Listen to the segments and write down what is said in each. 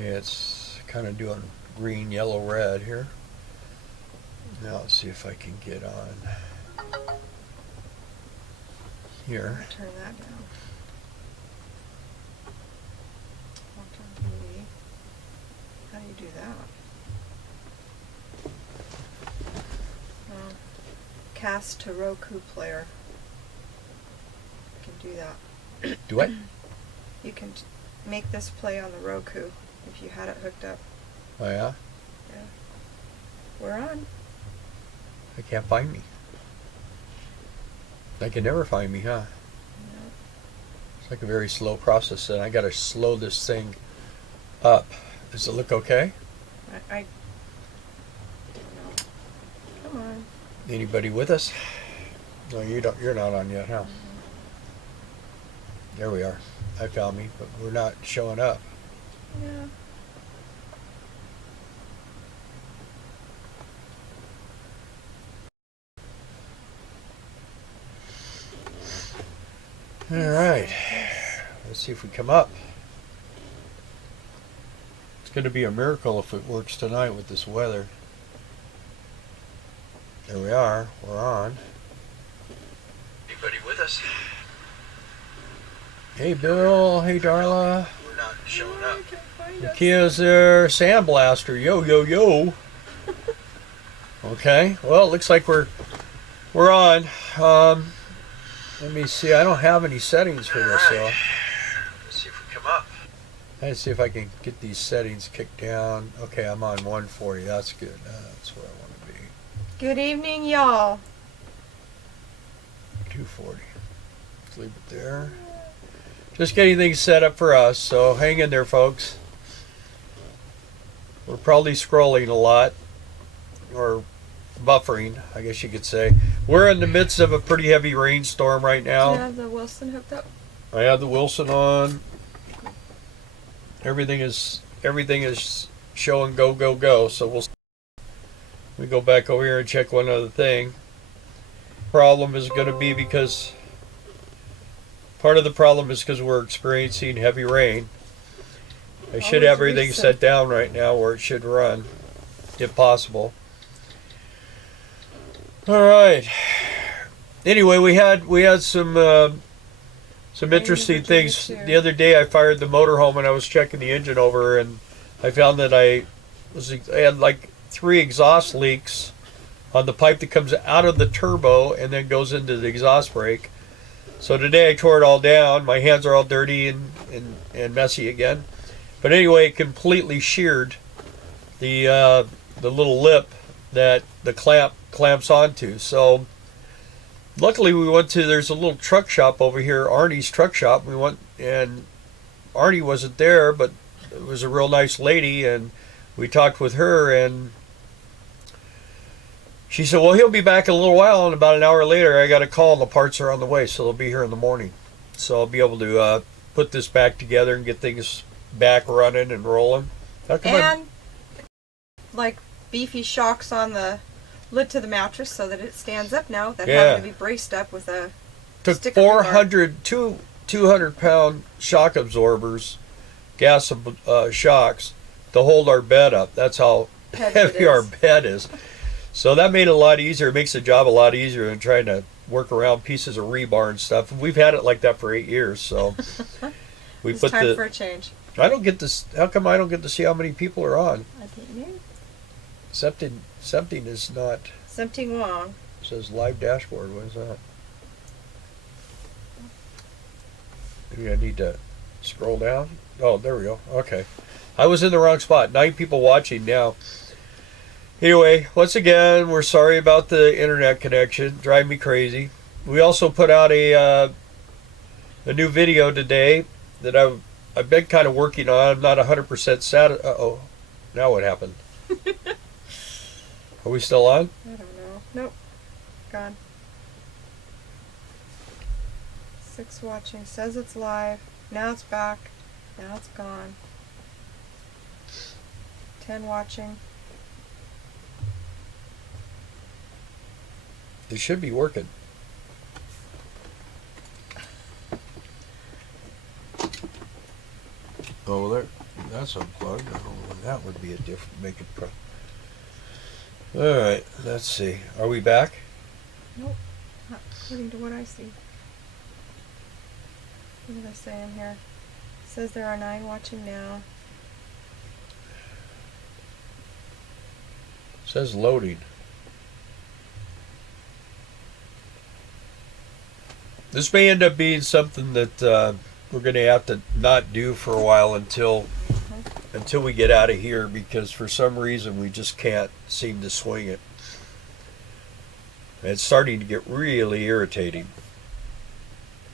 Okay, it's kind of doing green, yellow, red here. Now let's see if I can get on here. Turn that down. How do you do that? Cast to Roku player. You can do that. Do what? You can make this play on the Roku if you had it hooked up. Oh yeah? Yeah. We're on. I can't find me. I can never find me, huh? No. It's like a very slow process, and I gotta slow this thing up. Does it look okay? I don't know. Come on. Anybody with us? No, you don't. You're not on yet, huh? There we are. I found me, but we're not showing up. Yeah. All right. Let's see if we come up. It's going to be a miracle if it works tonight with this weather. There we are. We're on. Anybody with us? Hey, Bill. Hey, Darla. We're not showing up. Kia's there. Sandblaster. Yo, yo, yo. Okay. Well, it looks like we're on. Let me see. I don't have any settings for this, so let's see if we come up. Let's see if I can get these settings kicked down. Okay, I'm on 140. That's good. That's where I want to be. Good evening, y'all. 240. Let's leave it there. Just getting things set up for us, so hang in there, folks. We're probably scrolling a lot, or buffering, I guess you could say. We're in the midst of a pretty heavy rainstorm right now. Do you have the Wilson hooked up? I have the Wilson on. Everything is showing go, go, go. So we go back over here and check one other thing. Problem is going to be because part of the problem is because we're experiencing heavy rain. I should have everything set down right now where it should run, if possible. All right. Anyway, we had some interesting things. The other day I fired the motorhome and I was checking the engine over, and I found that I had like 3 exhaust leaks on the pipe that comes out of the turbo and then goes into the exhaust brake. So today I tore it all down. My hands are all dirty and messy again. But anyway, it completely sheared the little lip that the clamps onto. So luckily there's a little truck shop over here, Arnie's truck shop. We went, and Arnie wasn't there, but it was a real nice lady, and we talked with her, and she said, well, he'll be back in a little while, and about an hour later I got a call and the parts are on the way, so they'll be here in the morning. So I'll be able to put this back together and get things back running and rolling. And like beefy shocks on the lid to the mattress so that it stands up now. That having to be braced up with a took 200-pound shock absorbers, gas shocks, to hold our bed up. That's how heavy our bed is. So that made it a lot easier. It makes the job a lot easier than trying to work around pieces of rebar and stuff. And we've had it like that for 8 years. So we it's time for a change. I don't get this. How come I don't get to see how many people are on? I think you. Something is not. Something wrong. It says live dashboard. What is that? Maybe I need to scroll down. Oh, there we go. Okay. I was in the wrong spot. 9 people watching now. Anyway, once again, we're sorry about the internet connection. Drive me crazy. We also put out a new video today that I've been kind of working on. I'm not 100% satisfied. Uh-oh. Now what happened? Are we still on? I don't know. Nope. Gone. 6 watching. Says it's live. Now it's back. Now it's gone. 10 watching. It should be working. Oh, there. That's unplugged. I don't know when that would be a different, make it All right, let's see. Are we back? Nope. Not according to what I see. What did I say in here? It says there are 9 watching now. It says loading. This may end up being something that we're going to have to not do for a while until we get out of here, because for some reason we just can't seem to swing it. And it's starting to get really irritating.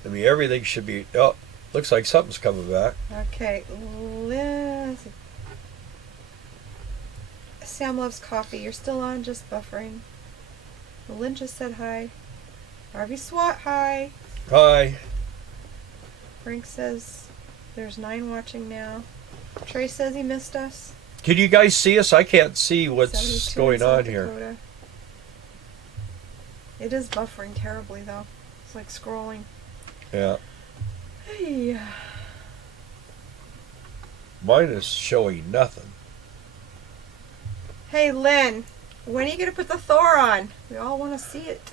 I mean, everything should be... Oh, looks like something's coming back. Okay, Liz. Sam loves coffee. You're still on, just buffering. Lynn just said hi. Harvey Swat, hi. Hi. Frank says there's 9 watching now. Trey says he missed us. Can you guys see us? I can't see what's 72 going in South on here. Dakota. It is buffering terribly, though. It's like scrolling. Yeah. Hey. Mine is showing nothing. Hey, Lynn. When are you going to put the Thor on? We all want to see it.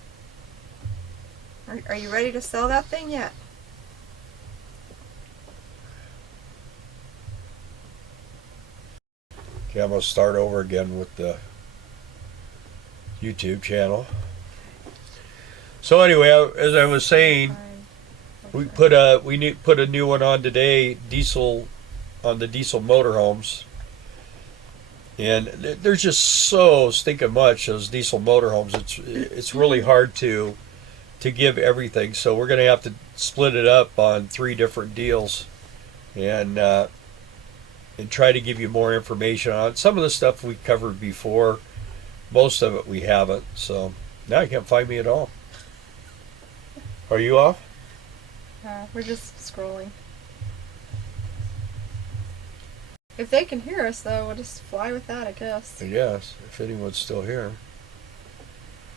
Are you ready to sell that thing yet? Okay, I'm going to start over again with the YouTube channel. So anyway, as I was saying, we put a new one on today, diesel, on the diesel motorhomes, and there's just so stinking much those diesel motorhomes. It's really hard to give everything, so we're going to have to split it up on 3 different deals, and try to give you more information on it. Some of the stuff we covered before, most of it we haven't. So now you can't find me at all. Are you off? We're just scrolling. If they can hear us, though, we'll just fly with that, I guess. Yes, if anyone's still here.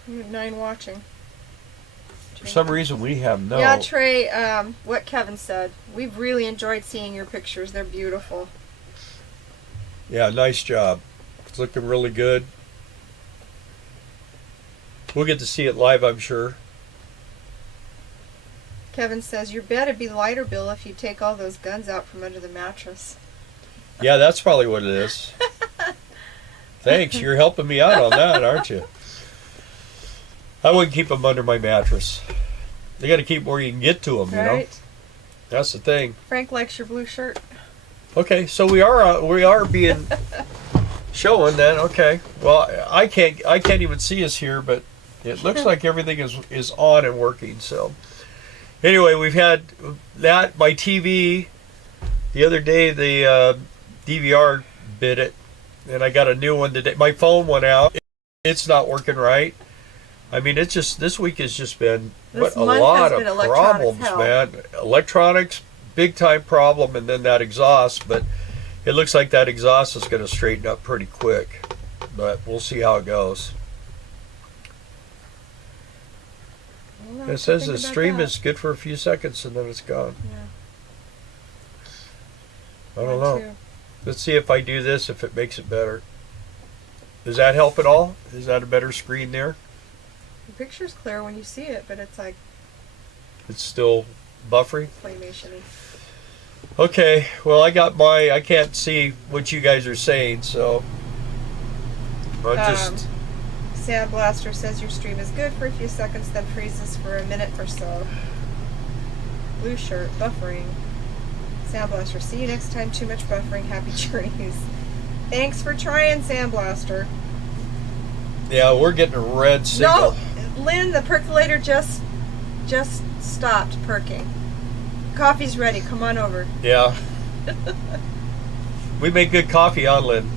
We have 9 watching. For some reason we have no. Yeah, Trey, what Kevin said. We've really enjoyed seeing your pictures. They're beautiful. Yeah, nice job. It's looking really good. We'll get to see it live, I'm sure. Kevin says, your bed would be lighter, Bill, if you take all those guns out from under the mattress. Yeah, that's probably what it is. Thanks, you're helping me out on that, aren't you? I wouldn't keep them under my mattress. You got to keep where you can get to them, you know? That's the thing. Frank likes your blue shirt. Okay, so we are being shown then. Okay, well I can't even see us here, but it looks like everything is on and working. So anyway, we've had that. My TV the other day, the DVR bit it, and I got a new one today. My phone went out. It's not working right. I mean, it's just, this week has just been a lot of problems, man. Electronics, big time problem, and then that exhaust. But it looks like that exhaust is going to straighten up pretty quick. But we'll see how it goes. It says the stream is good for a few seconds and then it's gone. Yeah. I don't know. Let's see if I do this, if it makes it better. Does that help at all? Is that a better screen there? The picture's clear when you see it, but it's like... It's still buffering? Claymation-y. Okay, well I can't see what you guys are saying, so... I'll just... Sandblaster says your stream is good for a few seconds, then freezes for a minute or so. Blue shirt, buffering. Sandblaster, see you next time. Too much buffering. Happy journeys. Thanks for trying, Sandblaster. Yeah, we're getting a red signal. No, Lynn, the percolator just stopped perking. Coffee's ready. Come on over. Yeah. We make good coffee on Lynn.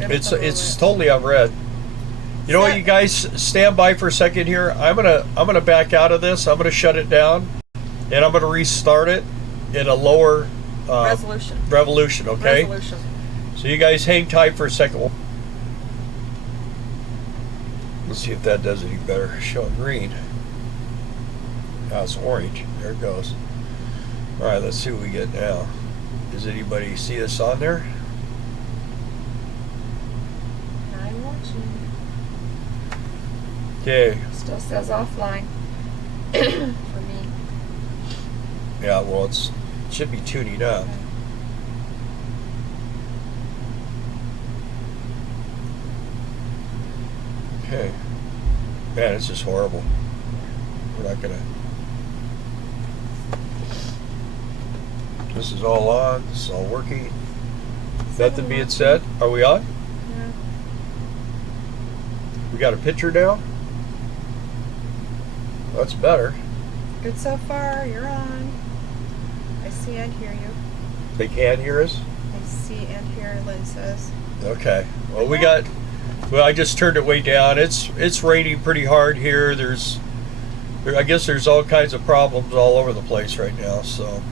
It's totally on red. You know what, you guys, stand by for a second here. I'm gonna back out of this. I'm gonna shut it down, and I'm gonna restart it in a lower revolution. Okay. Resolution. So you guys hang tight for a second. Let's see if that does any better. Showing green. Now it's orange. There it goes. All right, let's see what we get now. Does anybody see us on there? I'm watching. Okay. Still says offline for me. Yeah, well, it should be tuning up. Okay. Man, it's just horrible. We're not gonna. This is all on. This is all working. Nothing being said. Are we on? Yeah. We got a picture now? That's better. Good so far. You're on. I see and hear you. They can hear us? I see and hear, Lynn says. Okay. Well, I just turned it way down. It's raining pretty hard here. I guess there's all kinds of problems all over the place right now, so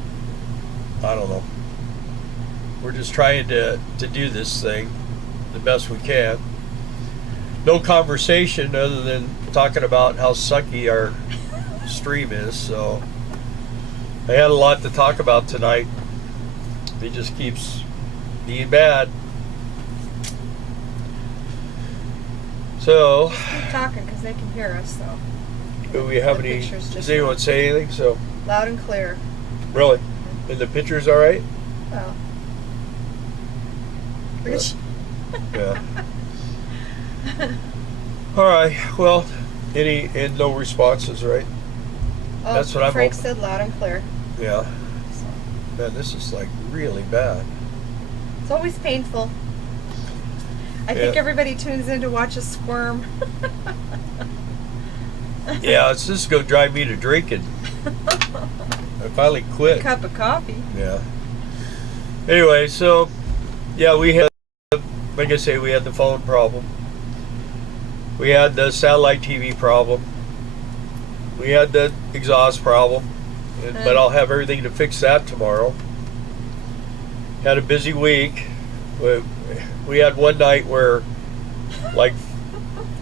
I don't know. We're just trying to do this thing the best we can. No conversation other than talking about how sucky our stream is, so I had a lot to talk about tonight. It just keeps being bad. So, Keep talking because they can hear us, though. do we have The any? picture's just Does anyone say anything? So, loud and clear. really, and the picture's all right. Well. Look at Yeah. All right. Well, and no responses, right? Oh, That's what I'm Frank hoping. said loud and clear. Yeah. So, Man, this is like really bad. it's always painful. I think Yeah. everybody tunes in to watch us squirm. Yeah, it's just gonna drive me to drinking. I finally A quit. cup of coffee. Yeah. Anyway, so yeah, we had, like I say, we had the phone problem. We had the satellite TV problem. We had the exhaust problem, but I'll have everything to fix that tomorrow. Had a busy week. We had one night where, like,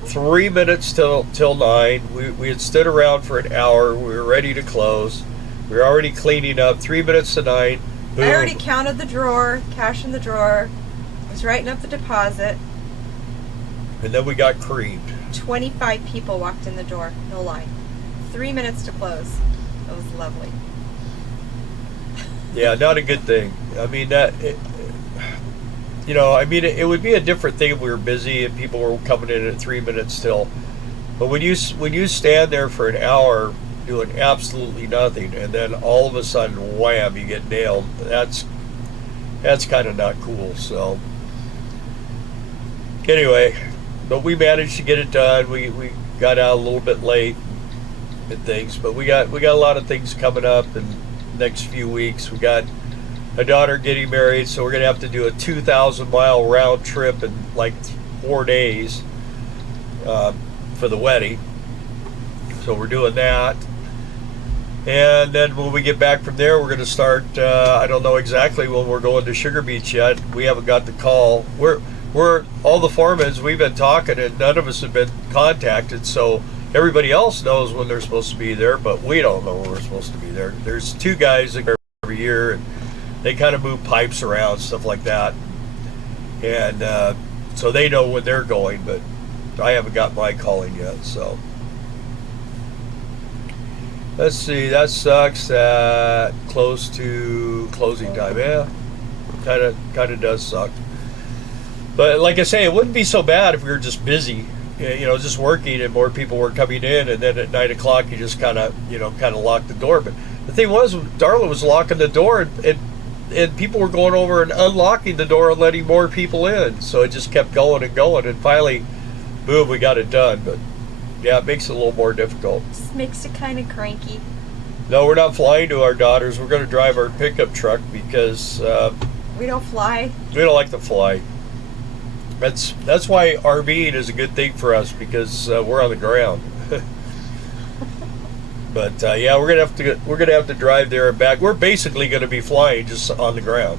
3 minutes till 9. We had stood around for an hour. We were ready to close. We were already cleaning up. 3 minutes to 9. Boom. I already counted the drawer, cash in the drawer, was writing up the deposit. And then we got creamed. 25 people walked in the door, no lie. 3 minutes to close. It was lovely. Yeah, not a good thing. I mean, it would be a different thing if we were busy and people were coming in at 3 minutes till. But when you stand there for an hour doing absolutely nothing, and then all of a sudden, wham, you get nailed. That's kind of not cool. So anyway, but we managed to get it done. We got out a little bit late and things, but we got a lot of things coming up in the next few weeks. We got a daughter getting married, so we're gonna have to do a 2,000-mile round trip in like 4 days for the wedding. So we're doing that, and then when we get back from there, we're gonna start. I don't know exactly when we're going to Sugar Beach yet. We haven't got the call. We're all the foremans. We've been talking, and none of us have been contacted. So everybody else knows when they're supposed to be there, but we don't know when we're supposed to be there. There's 2 guys that go every year, and they kind of move pipes around, stuff like that. And so they know when they're going, but I haven't got my calling yet. So let's see. That sucks. That close to closing time. Yeah, kind of does suck. But like I say, it wouldn't be so bad if we were just busy, just working, and more people were coming in, and then at 9 o'clock you just kind of lock the door. But the thing was, Darla was locking the door, and people were going over and unlocking the door and letting more people in. So it just kept going and going, and finally, boom, we got it done. But yeah, it makes it a little more difficult. Just makes it kind of cranky. No, we're not flying to our daughters. We're going to drive our pickup truck because We don't fly. we don't like to fly. That's why RVing is a good thing for us, because we're on the ground. But yeah, we're gonna have to drive there and back. We're basically going to be flying just on the ground.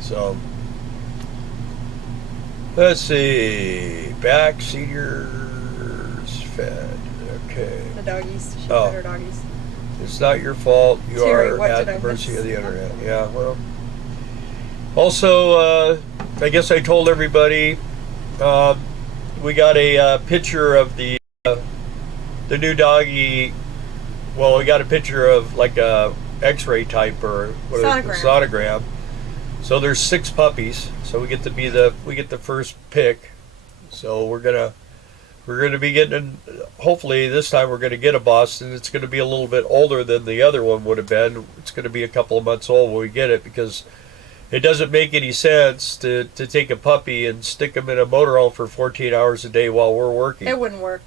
So let's see. Back seniors fed. Okay. The doggies. She Oh. fed her doggies. It's not your fault. You Terry, are what at did I the mercy miss? of the internet. Yeah. Well, Also, I guess I told everybody we got a picture of the new doggy. Well, we got a picture of like a X-ray type or what Sonogram. Sonogram. So there's 6 puppies. So we get to be we get the first pick. So we're gonna be getting. Hopefully this time we're gonna get a Boston. It's gonna be a little bit older than the other one would have been. It's gonna be a couple of months old when we get it, because it doesn't make any sense to take a puppy and stick them in a motorhome for 14 hours a day while we're working. It wouldn't work.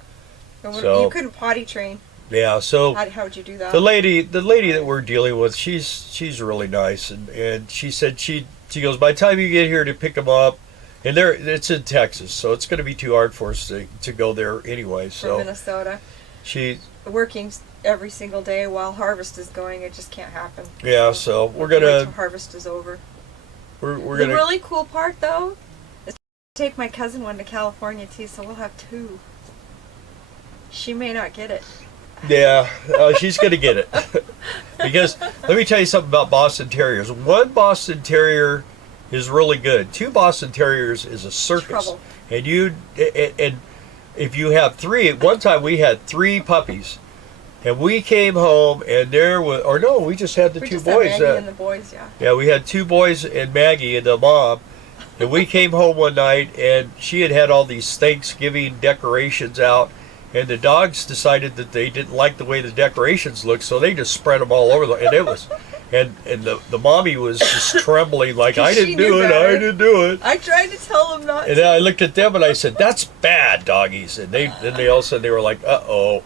So, you couldn't potty train. Yeah, so how would you do that? the lady that we're dealing with, she's really nice, and she said she goes, by the time you get here to pick them up, and it's in Texas, so it's going to be too hard for us to go there anyway. So from Minnesota, working every single day while harvest is going, it just can't happen. Yeah, so we're wait gonna till harvest is over. We're The gonna really cool part though is to take my cousin one to California too, so we'll have 2. She may not get it. Yeah, she's gonna get it. Because let me tell you something about Boston Terriers. 1 Boston Terrier is really good. 2 Boston Terriers is a circus. Trouble. And if you have 3, at one time we had 3 puppies, and we came home and there was, or no, we just had the 2 boys. Had Maggie and the boys, yeah. Yeah, we had 2 boys and Maggie and the mom. And we came home one night and she had all these Thanksgiving decorations out. And the dogs decided that they didn't like the way the decorations looked, so they just spread them all over. And it was, and the mommy was just trembling like, I didn't do it, I didn't do it. I tried to tell them not and to. then I looked at them and I said, that's bad, doggies. And then they all said, they were like, uh-oh.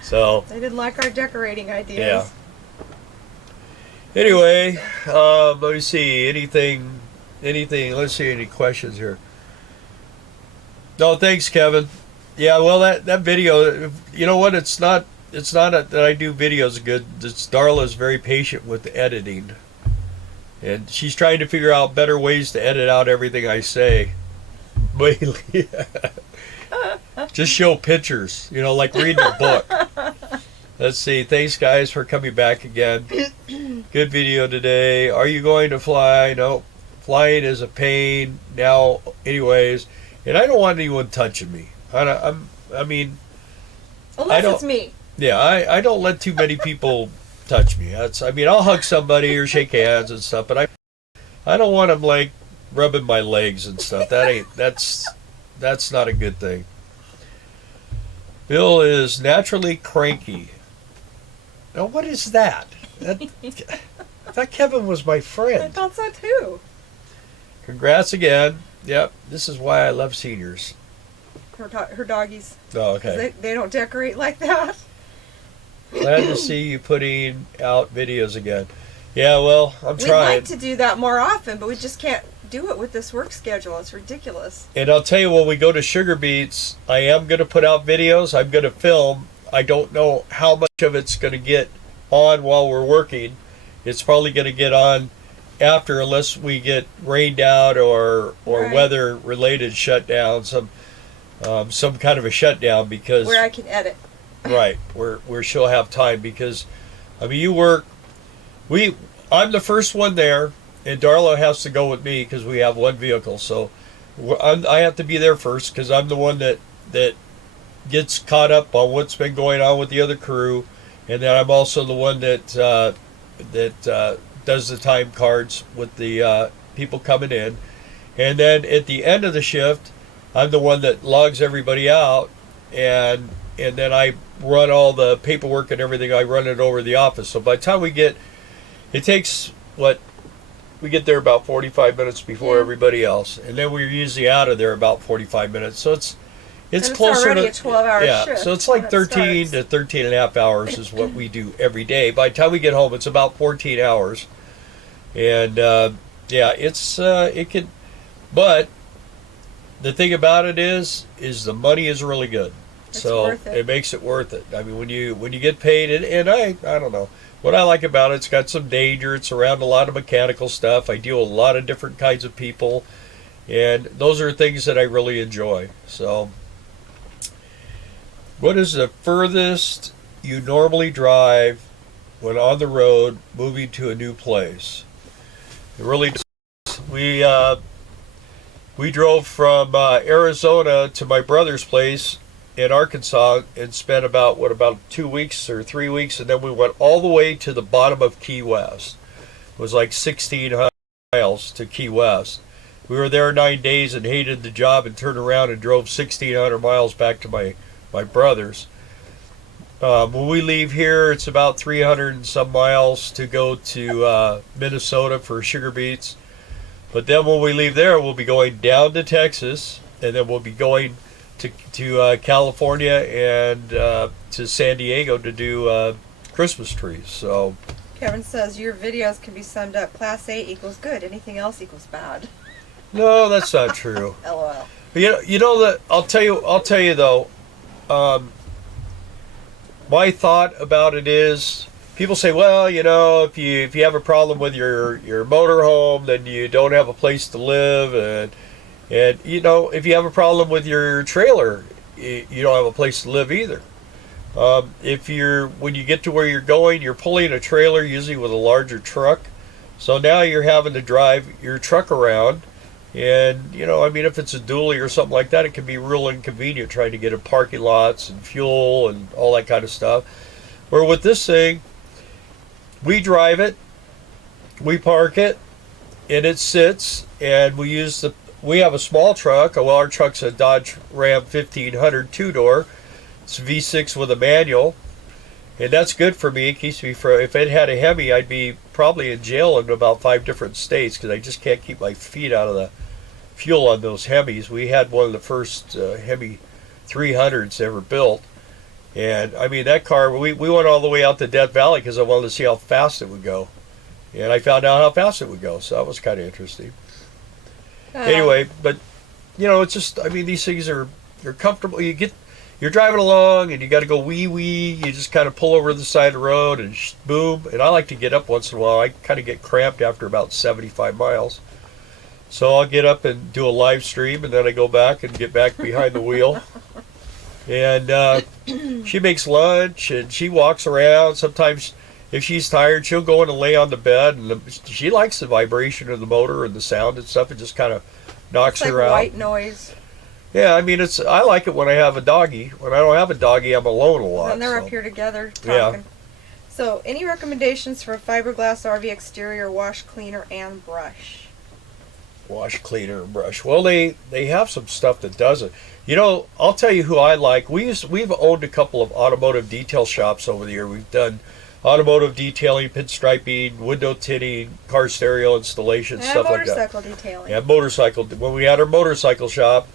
So. They didn't like our decorating ideas. Yeah. Anyway, let me see, anything, let's see, any questions here. No, thanks, Kevin. Yeah, well, that video, you know what? It's not that I do videos good. It's Darla's very patient with the editing, and she's trying to figure out better ways to edit out everything I say. Mainly, just show pictures. Like reading a book. Let's see. Thanks, guys, for coming back again. Good video today. Are you going to fly? No, flying is a pain now. Anyways, and I don't want anyone touching me. I mean, unless it's me. Yeah, I don't let too many people touch me. I'll hug somebody or shake hands and stuff, but I don't want them like rubbing my legs and stuff. That's not a good thing. Bill is naturally cranky. Now, what is that? I thought Kevin was my friend. I thought so too. Congrats again. Yep, this is why I love seniors. Her doggies. Oh, okay. They don't decorate like that. Glad to see you putting out videos again. Yeah, well, I'm trying. We'd like to do that more often, but we just can't do it with this work schedule. It's ridiculous. And I'll tell you, when we go to Sugar Beets, I am going to put out videos. I'm going to film. I don't know how much of it's going to get on while we're working. It's probably going to get on after, unless we get rained out or Right. weather-related shutdown, some kind of a shutdown, because where I can edit. Right, where she'll have time, because you work. I'm the first one there, and Darla has to go with me because we have one vehicle. So I have to be there first because I'm the one that gets caught up on what's been going on with the other crew, and then I'm also the one that does the time cards with the people coming in, and then at the end of the shift, I'm the one that logs everybody out, and then I run all the paperwork and everything. I run it over the office. So by the time we get there about 45 minutes before everybody else, and then we're usually out of there about 45 minutes. So it's closer already to a 12-hour shift. So it's like 13 to 13 and a half hours is what we do every day. By the time we get home, it's about 14 hours, and it can. But the thing about it is the money is really good. It's So worth it. it makes it worth it. When you get paid, and I don't know. What I like about it's got some danger. It's around a lot of mechanical stuff. I deal with a lot of different kinds of people, and those are things that I really enjoy. So, what is the furthest you normally drive when on the road moving to a new place? It really we drove from Arizona to my brother's place in Arkansas and spent about 2 weeks or 3 weeks, and then we went all the way to the bottom of Key West. It was like 1,600 miles to Key West. We were there 9 days and hated the job and turned around and drove 1,600 miles back to my brother's. When we leave here, it's about 300 and some miles to go to Minnesota for sugar beets. But then when we leave there, we'll be going down to Texas, and then we'll be going to California and to San Diego to do Christmas trees. So Kevin says your videos can be summed up: Class A equals good, anything else equals bad. no, that's not true. LOL. You know that I'll tell you though. My thought about it is, people say, well, you know, if you have a problem with your motorhome, then you don't have a place to live, and you know, if you have a problem with your trailer, you don't have a place to live either. When you get to where you're going, you're pulling a trailer usually with a larger truck, so now you're having to drive your truck around, and you know, I mean, if it's a dually or something like that, it can be real inconvenient trying to get in parking lots and fuel and all that kind of stuff. Where with this thing, we drive it, we park it, and it sits, and we have a small truck. Well, our truck's a Dodge Ram 1500 two-door. It's V6 with a manual, and that's good for me. It keeps me from, if it had a Hemi, I'd be probably in jail in about 5 different states because I just can't keep my feet out of the fuel on those Hemis. We had one of the first Hemi 300s ever built. And I mean, that car, we went all the way out to Death Valley because I wanted to see how fast it would go. And I found out how fast it would go, so that was kind of interesting. Anyway, but you know, it's just, I mean, these things you're comfortable. You're driving along and you got to go wee. You just kind of pull over the side of the road and boom. And I like to get up once in a while. I kind of get cramped after about 75 miles. So I'll get up and do a live stream, and then I go back and get back behind the wheel. And she makes lunch and she walks around. Sometimes if she's tired, she'll go in and lay on the bed, and she likes the vibration of the motor and the sound and stuff. It just kind of knocks It's her like out. white noise. Yeah, I mean, I like it when I have a doggy. When I don't have a doggy, I'm alone a lot. And they're so. up here together talking. Yeah. So, any recommendations for a fiberglass RV exterior wash, cleaner, and brush? Wash, cleaner, and brush. Well, they have some stuff that does it. You know, I'll tell you who I like. We've owned a couple of automotive detail shops over the year. We've done automotive detailing, pinstriping, window tinting, car stereo installation, And stuff like that. motorcycle detailing. Yeah, motorcycle. When we had our motorcycle shop,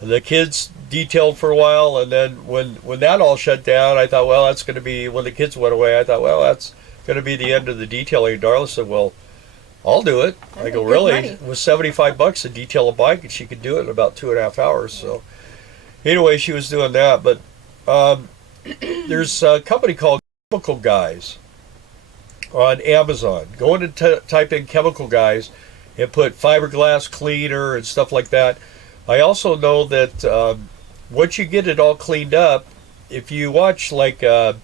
the kids detailed for a while, and then when that all shut down, I thought, well, that's going to be, when the kids went away, I thought, well, that's going to be the end of the detailing. Darla said, well, I'll do it. I go, really? Money. It was $75 to detail a bike, and she could do it in about 2.5 hours. So anyway, she was doing that. But there's a company called Chemical Guys on Amazon. Go in and type in Chemical Guys and put fiberglass cleaner and stuff like that. I also know that once you get it all cleaned up, if you watch like Camper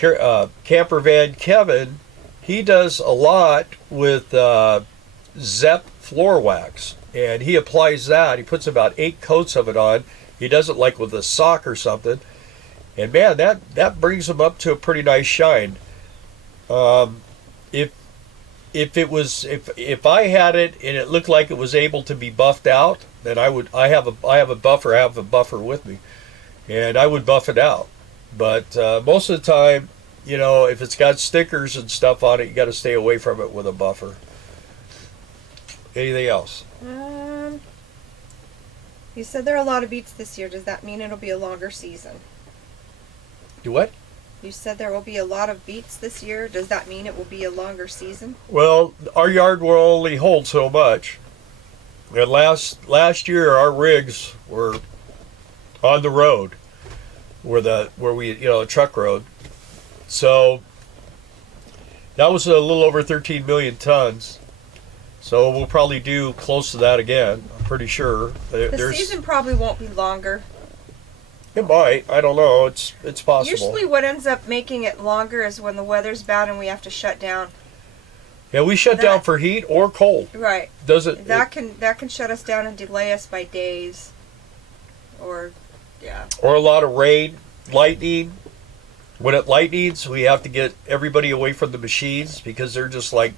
Van Kevin, he does a lot with Zep floor wax, and he applies that. He puts about 8 coats of it on. He does it like with a sock or something, and man, that brings them up to a pretty nice shine. If I had it and it looked like it was able to be buffed out, then I have a buffer with me, and I would buff it out. But most of the time, you know, if it's got stickers and stuff on it, you got to stay away from it with a buffer. Anything else? You said there are a lot of beats this year. Does that mean it'll be a longer season? Do what? You said there will be a lot of beats this year. Does that mean it will be a longer season? Well, our yard will only hold so much. And last year, our rigs were on the road, where we a truck road. So that was a little over 13 million tons. So we'll probably do close to that again. I'm pretty sure. The season probably won't be longer. It might. I don't know. It's possible. Usually what ends up making it longer is when the weather's bad and we have to shut down. Yeah, we shut down for heat or cold. Right. Does it? That can shut us down and delay us by days. Or Or a lot of rain, lightning. When it lightnings, we have to get everybody away from the machines because they're just like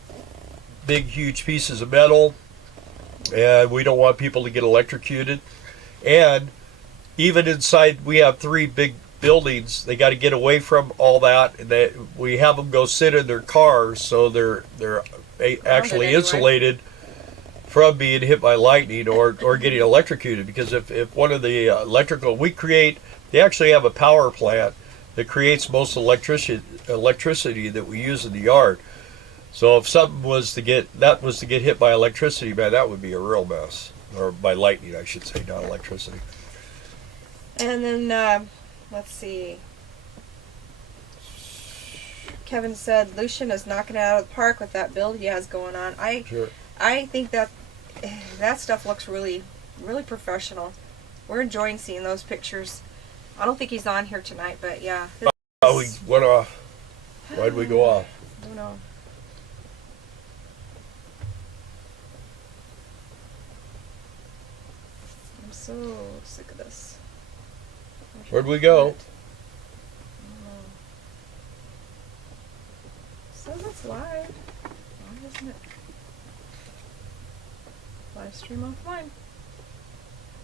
big, huge pieces of metal, and we don't want people to get electrocuted. And even inside, we have 3 big buildings. They got to get away from all that, and we have them go sit in their cars so they're actually anyway. insulated from being hit by lightning or getting electrocuted. Because if one of the electrical they actually have a power plant that creates most electricity that we use in the yard. So if something was to get hit by electricity, man, that would be a real mess. Or by lightning, I should say, not electricity. And then let's see. Kevin said Lucian is knocking it out of the park with that build he has going on. Sure. I think that stuff looks really, really professional. We're enjoying seeing those pictures. I don't think he's on here tonight, but yeah. Oh, we went off. Why'd we go off? I don't know. I'm so sick of this. Where'd we go? So that's live. Why isn't it? Live stream offline.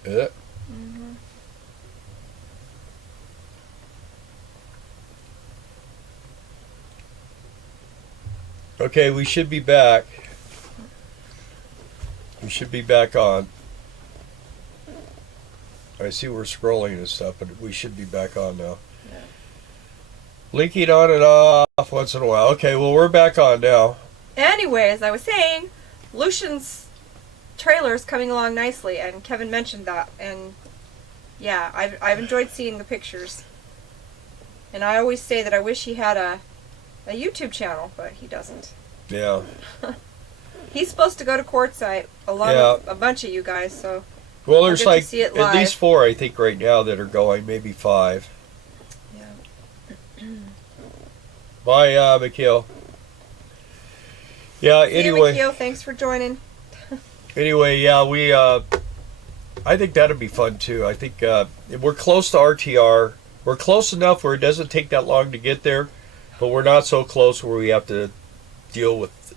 Is it? Mm-hmm. Okay, we should be back. We should be back on. I see we're scrolling and stuff, but we should be back on now. Yeah. Blinking on and off once in a while. Okay, well, we're back on now. Anyway, as I was saying, Lucian's trailer is coming along nicely, and Kevin mentioned that. And yeah, I've enjoyed seeing the pictures. And I always say that I wish he had a YouTube channel, but he doesn't. Yeah. He's supposed to go to Quartzsite along with a bunch of you guys, so. Well, there's like see it at least 4, I think, right now that are going, maybe 5. Yeah. Bye, Mikhail. Yeah, See anyway. you, Mikhail. Thanks for joining. Anyway, yeah, I think that'd be fun too. I think we're close to RTR. We're close enough where it doesn't take that long to get there, but we're not so close where we have to deal with,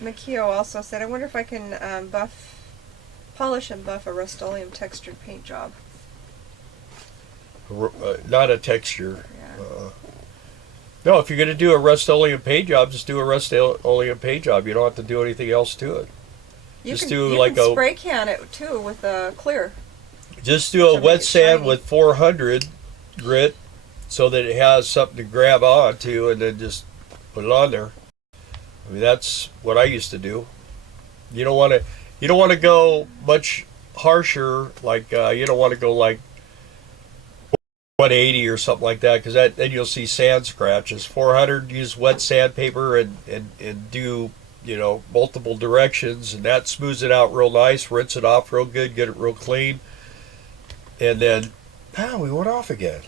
Mikhail also said, I wonder if I can polish and buff a Rust-Oleum textured paint job. Not a texture. Yeah. No, if you're going to do a Rust-Oleum paint job, just do a Rust-Oleum paint job. You don't have to do anything else to it. You just can spray can it too with clear. Just do a wet sand with 400 grit so that it has something to grab onto, and then just put it on there. I mean, that's what I used to do. You don't want to go much harsher, like you don't want to go like 180 or something like that, because then you'll see sand scratches. 400, use wet sandpaper and do multiple directions, and that smooths it out real nice. Rinse it off real good, get it real clean, and then we went off again.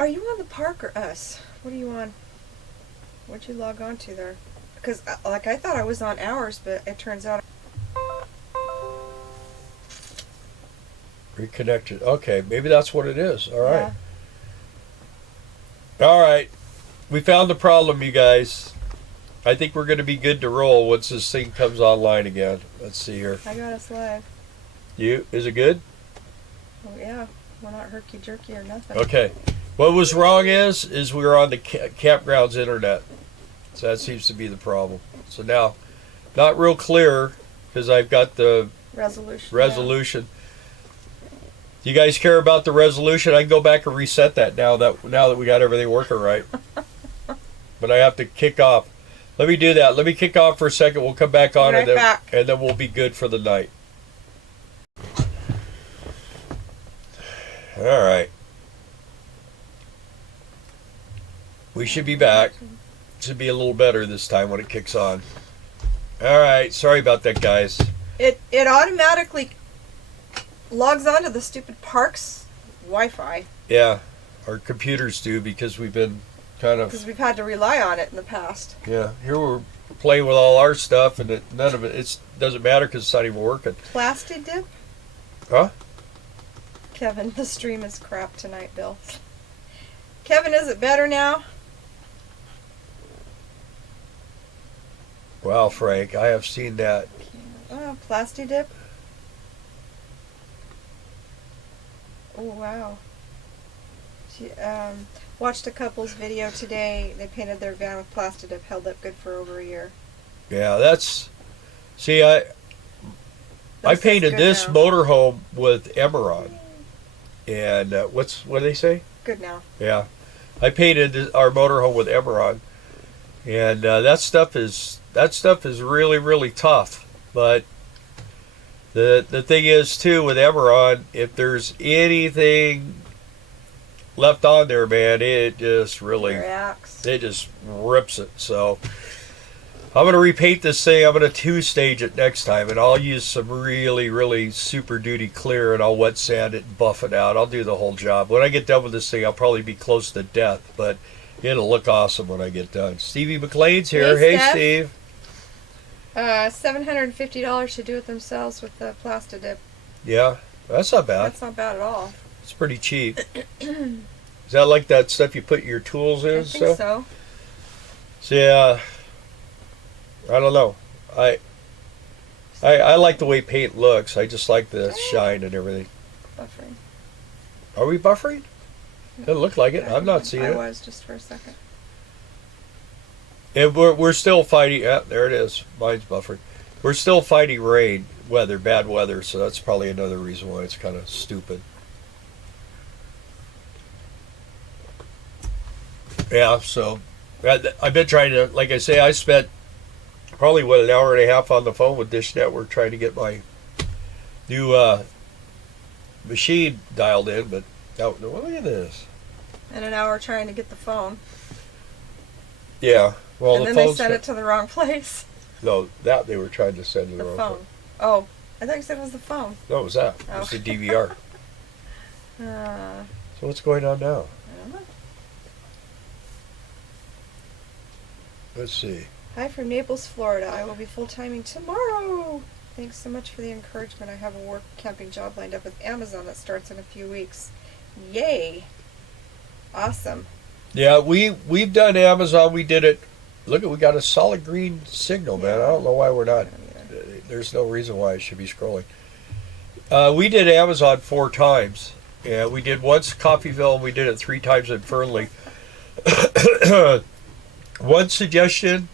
Are you on the park or us? What are you on? What'd you log on to there? Because I thought I was on ours, but it turns out. Reconnected. Okay, maybe that's what it is. All right. Yeah. All right. We found the problem, you guys. I think we're going to be good to roll once this thing comes online again. Let's see here. I got us live. Is it good? Oh yeah, we're not herky jerky or nothing. Okay. What was wrong is we were on the Campgrounds internet. So that seems to be the problem. So now, not real clear because I've got the resolution. Do you guys care about the resolution? I can go back and reset that now that we got everything working right. But I have to kick off. Let me do that. Let me kick off for a second. We'll come back on and then we'll be good for the night. All right. We should be back. Should be a little better this time when it kicks on. All right. Sorry about that, guys. It automatically logs onto the stupid park's Wi-Fi. Yeah, our computers do because we've been kind of. Because we've had to rely on it in the past. Yeah, here we're playing with all our stuff, and none of it doesn't matter because it's not even working. Plasti-dip? Huh? Kevin, the stream is crap tonight, Bill. Kevin, is it better now? Wow, Frank, I have seen that. Oh, plasti-dip? Oh, wow. She watched a couple's video today. They painted their van with plasti-dip, held up good for over a year. Yeah, that's. See, I painted this motorhome with Emerald, and what do they say? Good now. Yeah, I painted our motorhome with Emerald, and that stuff is really, really tough. But the thing is too with Emerald, if there's anything left on there, man, it just really reacts. It just rips it. So I'm gonna repaint this thing. I'm gonna 2-stage it next time, and I'll use some really, really super duty clear, and I'll wet sand it and buff it out. I'll do the whole job. When I get done with this thing, I'll probably be close to death, but it'll look awesome when I get done. Stevie McLean's here. Hey Steve. $750 to do it themselves with the plasti-dip. Yeah, that's not bad. That's not bad at all. It's pretty cheap. Is that like that stuff you put your tools in? I think so. So yeah, I don't know. I like the way paint looks. I just like the shine and everything. Buffering. Are we buffering? Doesn't look like it. I'm not seeing it. I was just for a second. And we're still fighting. Yeah, there it is. Mine's buffering. We're still fighting rain, bad weather. So that's probably another reason why it's kind of stupid. Yeah. So I've been trying to, like I say, I spent probably an hour and a half on the phone with Dish Network trying to get my new machine dialed in. But now, look at this. And an hour trying to get the phone. Yeah. Well, and then they sent it to the wrong place. No, that they were trying to send to the wrong phone. place. Oh, I thought you said it was the phone. No, it was that. It was the DVR. So what's going on now? I don't know. Let's see. Hi from Naples, Florida. I will be full-timing tomorrow. Thanks so much for the encouragement. I have a work camping job lined up with Amazon that starts in a few weeks. Yay. Awesome. Yeah, we've done Amazon. We did it. Look, we got a solid green signal, man. I don't know why we're not. There's no reason why it should be scrolling. We did Amazon 4 times. Yeah, we did once Coffeeville, and we did it 3 times in Fernley. One suggestion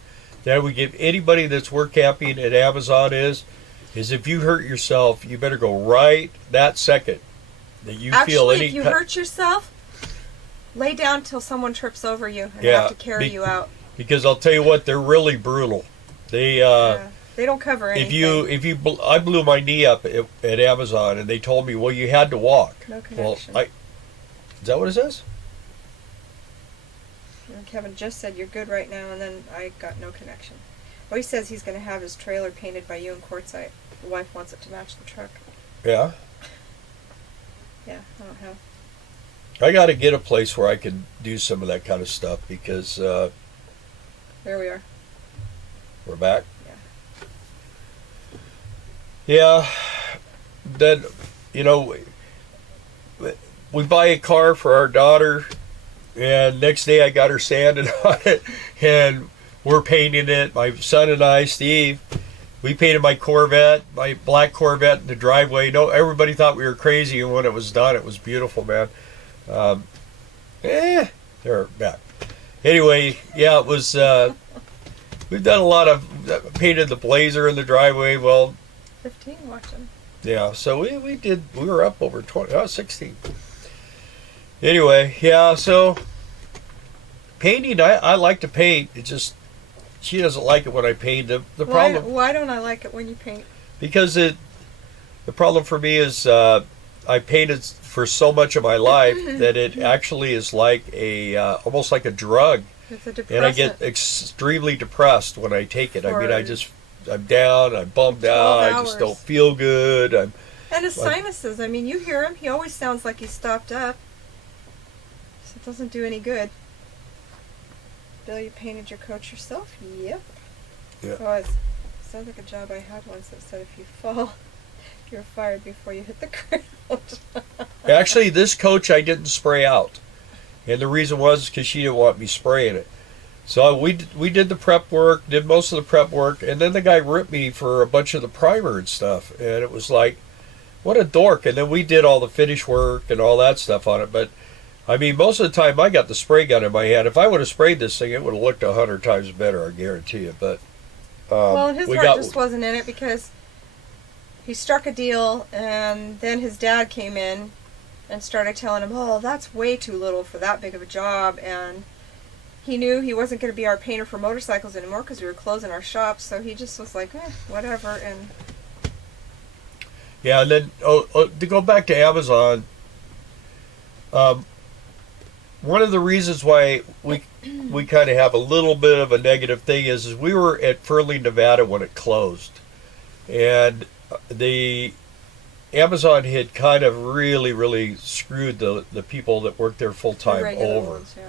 that we give anybody that's work camping at Amazon is if you hurt yourself, you better go right that second that you feel any. If you hurt yourself, lay down till someone trips over you and have to carry you out. Because I'll tell you what, they're really brutal. They don't cover anything. I blew my knee up at Amazon, and they told me, well, you had to walk. No connection. Well, is that what it says? And Kevin just said you're good right now, and then I got no connection. Well, he says he's going to have his trailer painted by you in Quartzsite. The wife wants it to match the truck. Yeah. Yeah, I don't have. I got to get a place where I can do some of that kind of stuff because. There we are. We're back. Yeah. Yeah. Then, we buy a car for our daughter, and next day I got her sanded on it, and we're painting it. My son and I, Steve, we painted my black Corvette in the driveway. No, everybody thought we were crazy, and when it was done, it was beautiful, man. They're back. Anyway, yeah, it was. We've done a lot of painted the Blazer in the driveway. Well, 15 watching. Yeah, so we were up over 16. Anyway, yeah, so painting, I like to paint. It just she doesn't like it when I paint. The problem. Why don't I like it when you paint? Because the problem for me is I painted for so much of my life that it actually is like almost like a drug. It's a depressant. And I get extremely depressed when I take it. I mean, I'm down, I'm bummed out, I just don't feel good. And his sinuses, I mean, you hear him, he always sounds like he's stopped up. So it doesn't do any good. Bill, you painted your coach yourself? Yep. Yeah. Oh, it sounds like a job I had once that said if you fall, you're fired before you hit the ground. Actually, this coach I didn't spray out. And the reason was because she didn't want me spraying it. So we did the prep work, did most of the prep work, and then the guy ripped me for a bunch of the primer and stuff. And it was like, what a dork. And then we did all the finish work and all that stuff on it. But, I mean, most of the time I got the spray gun in my hand. If I would have sprayed this thing, it would have looked 100 times better, I guarantee you. But well, his heart just wasn't in it because he struck a deal, and then his dad came in and started telling him, oh, that's way too little for that big of a job. And he knew he wasn't going to be our painter for motorcycles anymore because we were closing our shop. So he just was like, whatever. And yeah, and then to go back to Amazon, one of the reasons why we kind of have a little bit of a negative thing is we were at Fernley, Nevada when it closed, and the Amazon had kind of really screwed the people that worked there full time over. Ones, yeah.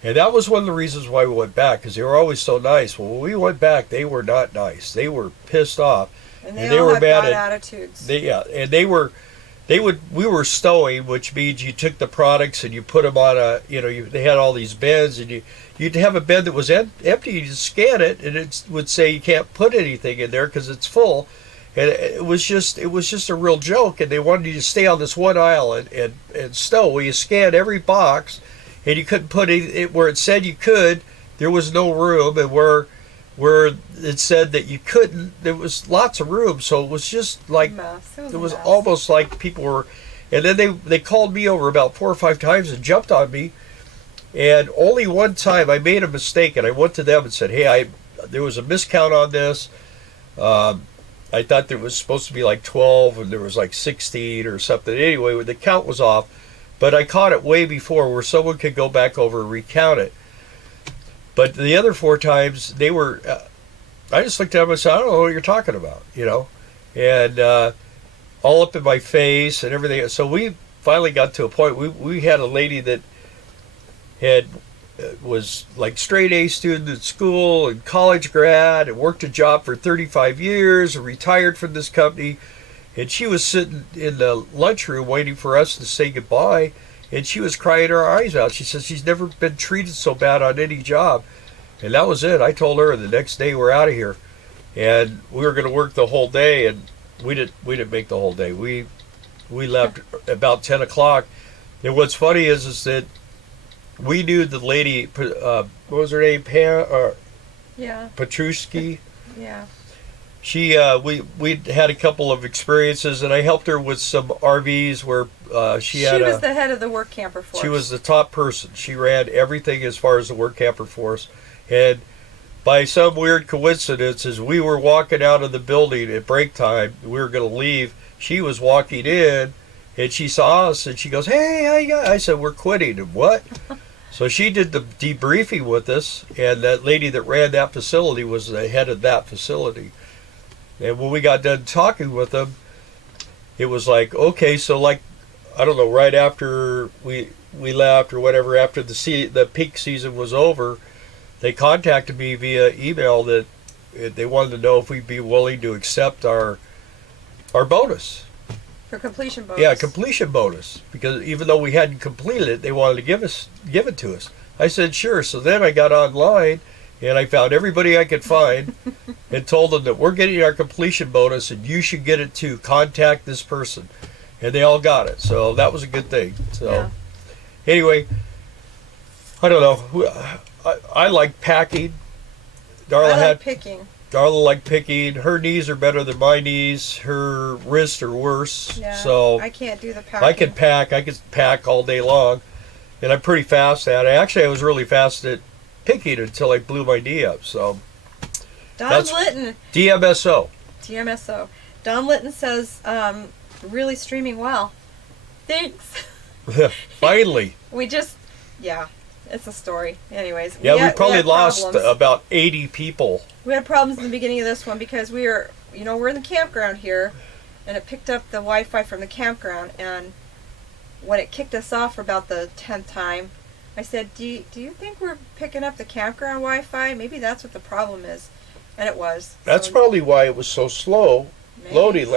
And that was one of the reasons why we went back, because they were always so nice. Well, when we went back, they were not nice. They were pissed off. And they all were had mad bad at attitudes. We were stowing, which means you took the products and you put them on they had all these bins, and you'd have a bin that was empty. You just scan it, and it would say you can't put anything in there because it's full. And it was just a real joke. And they wanted you to stay on this one aisle and stow. Well, you scanned every box, and you couldn't put it where it said you could. There was no room, and where it said that you couldn't, there was lots of room. So it was just like it was almost like people were. And then they called me over about 4 or 5 times and jumped on me. And only one time I made a mistake, and I went to them and said, "Hey, there was a miscount on this. I thought there was supposed to be like 12, and there was like 16 or something. Anyway, the count was off, but I caught it way before where someone could go back over and recount it. But the other 4 times, they were, I just looked at them and said, I don't know what you're talking about, and all up in my face and everything. So we finally got to a point, we had a lady that was like straight A student at school and college grad and worked a job for 35 years and retired from this company. And she was sitting in the lunchroom waiting for us to say goodbye. And she was crying her eyes out. She says she's never been treated so bad on any job. And that was it. I told her the next day we're out of here. And we were going to work the whole day. And we didn't make the whole day. We left about 10 o'clock. And what's funny is that we knew the lady, what was her name, Petruski? Yeah. She, we had a couple of experiences, and I helped her with some RVs where she was the head of the work camper force. She was the top person. She ran everything as far as the work camper force. And by some weird coincidence, as we were walking out of the building at break time, we were going to leave, she was walking in, and she saw us, and she goes, "Hey, how you guys?" I said, "We're quitting." And what? So she did the debriefing with us, and that lady that ran that facility was the head of that facility. And when we got done talking with them, it was like, okay, so like, I don't know, right after we left or whatever, after the peak season was over, they contacted me via email that they wanted to know if we'd be willing to accept our bonus. For completion bonus. Yeah, completion bonus. Because even though we hadn't completed it, they wanted to give it to us. I said, sure. So then I got online, and I found everybody I could find and told them that we're getting our completion bonus, and you should get it too. Contact this person. And they all got it. So that was a good thing. So Anyway, I don't know. I like packing. I like picking. Darla liked picking. Her knees are better than my knees. Her wrists are worse. Yeah, so I can't do the packing. I could pack all day long. And I'm pretty fast at it. Actually, I was really fast at picking until I blew my knee up. So Don Litton. DMSO. Don Litton says, really streaming well. Thanks. Finally. It's a story. Anyways. We probably lost about 80 people. We had problems in the beginning of this one because we're in the campground here, and it picked up the Wi-Fi from the campground, and when it kicked us off for about the 10th time, I said, do you think we're picking up the campground Wi-Fi? Maybe that's what the problem is. And it was. That's So probably why it was so slow maybe. loading.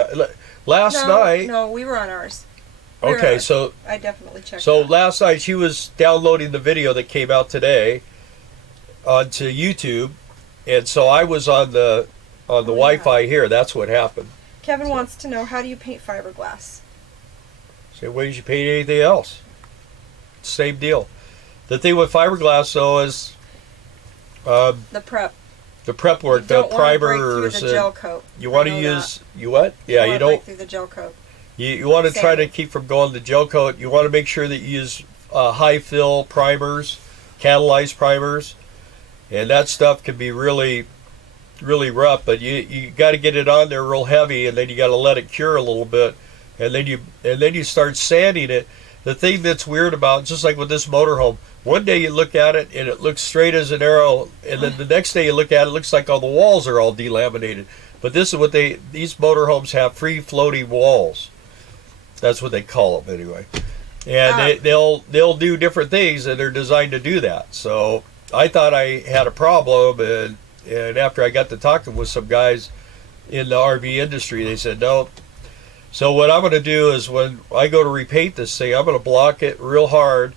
Last night. No, we were on ours. We were on Okay, ours. so I definitely checked so that. last night she was downloading the video that came out today onto YouTube, and so I was on the Wi-Fi here. That's what happened. Kevin wants to know, how do you paint fiberglass? Same way as you paint anything else. Same deal. The thing with fiberglass though is The prep. the prep work, You the don't want to break primers. through the gel coat. You want to I know use you what? Yeah, you want to don't. break through the gel coat. You want to try to Sanding. keep from going to gel coat. You want to make sure that you use high fill primers, catalyzed primers, and that stuff can be really, really rough. But you got to get it on there real heavy, and then you got to let it cure a little bit, and then you start sanding it. The thing that's weird about, just like with this motorhome, one day you look at it and it looks straight as an arrow, and then the next day you look at it, it looks like all the walls are all delaminated. But this is what these motorhomes have: free floating walls. That's what they call them anyway. And they'll do different things, and they're designed to do that. So I thought I had a problem, and after I got to talking with some guys in the RV industry, they said no. So what I'm going to do is when I go to repaint this thing, I'm going to block it real hard,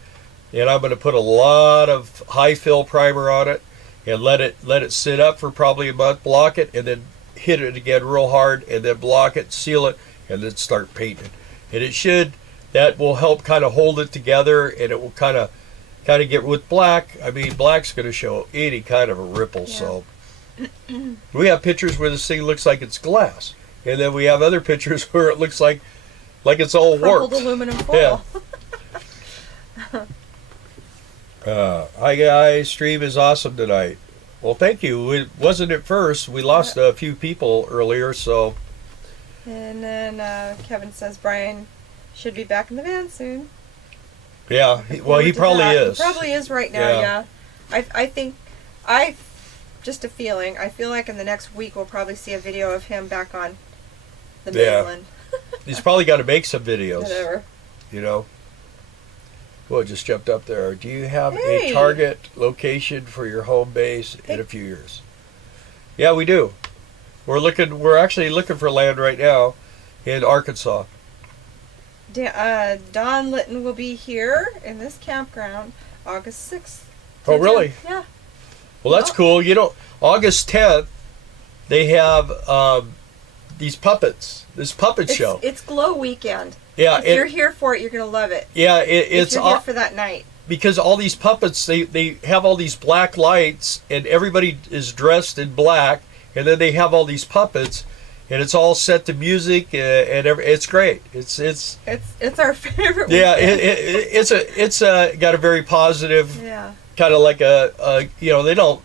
and I'm going to put a lot of high fill primer on it, and let it sit up for probably a month, block it, and then hit it again real hard, and then block it, seal it, and then start painting. And that will help kind of hold it together, and it will kind of get with black. I mean, black's going to show any kind of a ripple. Yeah. So we have pictures where this thing looks like it's glass, and then we have other pictures where it looks like it's all Crumpled warped. aluminum foil. Hi guys, stream is awesome tonight. Well, thank you. It wasn't at first. We lost a few people earlier, so. And then Kevin says Brian should be back in the van soon. Yeah, he probably is. He probably is right now, yeah. I think, just a feeling, I feel like in the next week we'll probably see a video of him back on the mainland. He's probably got to make some videos. Whatever. You know? Well, it just jumped up there. Do you have Hey. a target location for your home base in a few years? Yeah, we do. We're actually looking for land right now in Arkansas. Don Litton will be here in this campground August 6th. Oh, really? Yeah. Well, that's cool. You know, August 10th, they have these puppets, this puppet show. It's Glow Weekend. Yeah, If you're here for it, you're going to love it. Yeah, If it's you're here for that night. because all these puppets, they have all these black lights, and everybody is dressed in black, and then they have all these puppets, and it's all set to music, and it's great. It's our favorite. yeah, weekend. it's got a very positive, Yeah. kind of like a they don't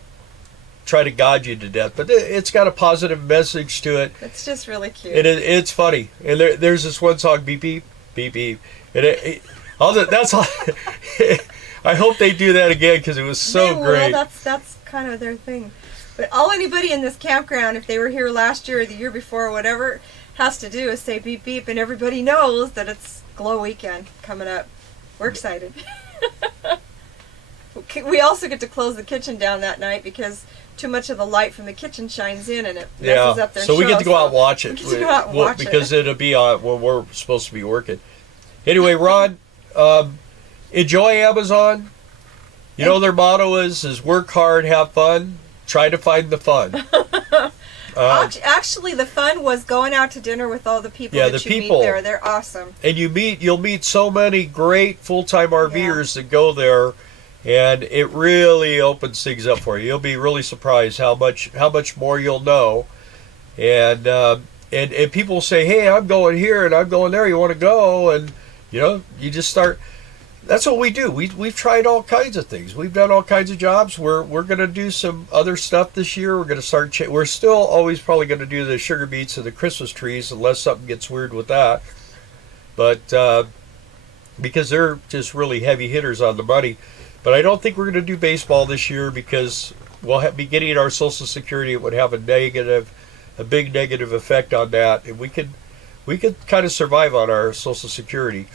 try to guide you to death, but it's got a positive message to it. It's just really cute. It's funny, and there's this one song, beep beep beep beep, and that's all. I hope they do that again because it was so great. That's kind of their thing. But all anybody in this campground, if they were here last year or the year before or whatever, has to do is say beep beep, and everybody knows that it's Glow Weekend coming up. We're excited. We also get to close the kitchen down that night because too much of the light from the kitchen shines in and it messes up their show. So we get to go out and watch it. We get to go out and watch because it. it'll be on when we're supposed to be working. Anyway, Ron, enjoy Amazon. You know their motto is work hard, have fun, try to find the fun. Actually, the fun was going out to dinner with all the people that you meet there. They're awesome. And you'll meet so many great full-time RVers that go there, and it really opens things up for you. You'll be really surprised how much more you'll know. And people say, "Hey, I'm going here and I'm going there. You want to go?" And you just start. That's what we do. We've tried all kinds of things. We've done all kinds of jobs. We're going to do some other stuff this year. We're going to start. We're still always probably going to do the sugar beets and the Christmas trees unless something gets weird with that. But because they're just really heavy hitters on the money. But I don't think we're going to do baseball this year because we'll be getting our Social Security. It would have a big negative effect on that, and we could kind of survive on our Social Security.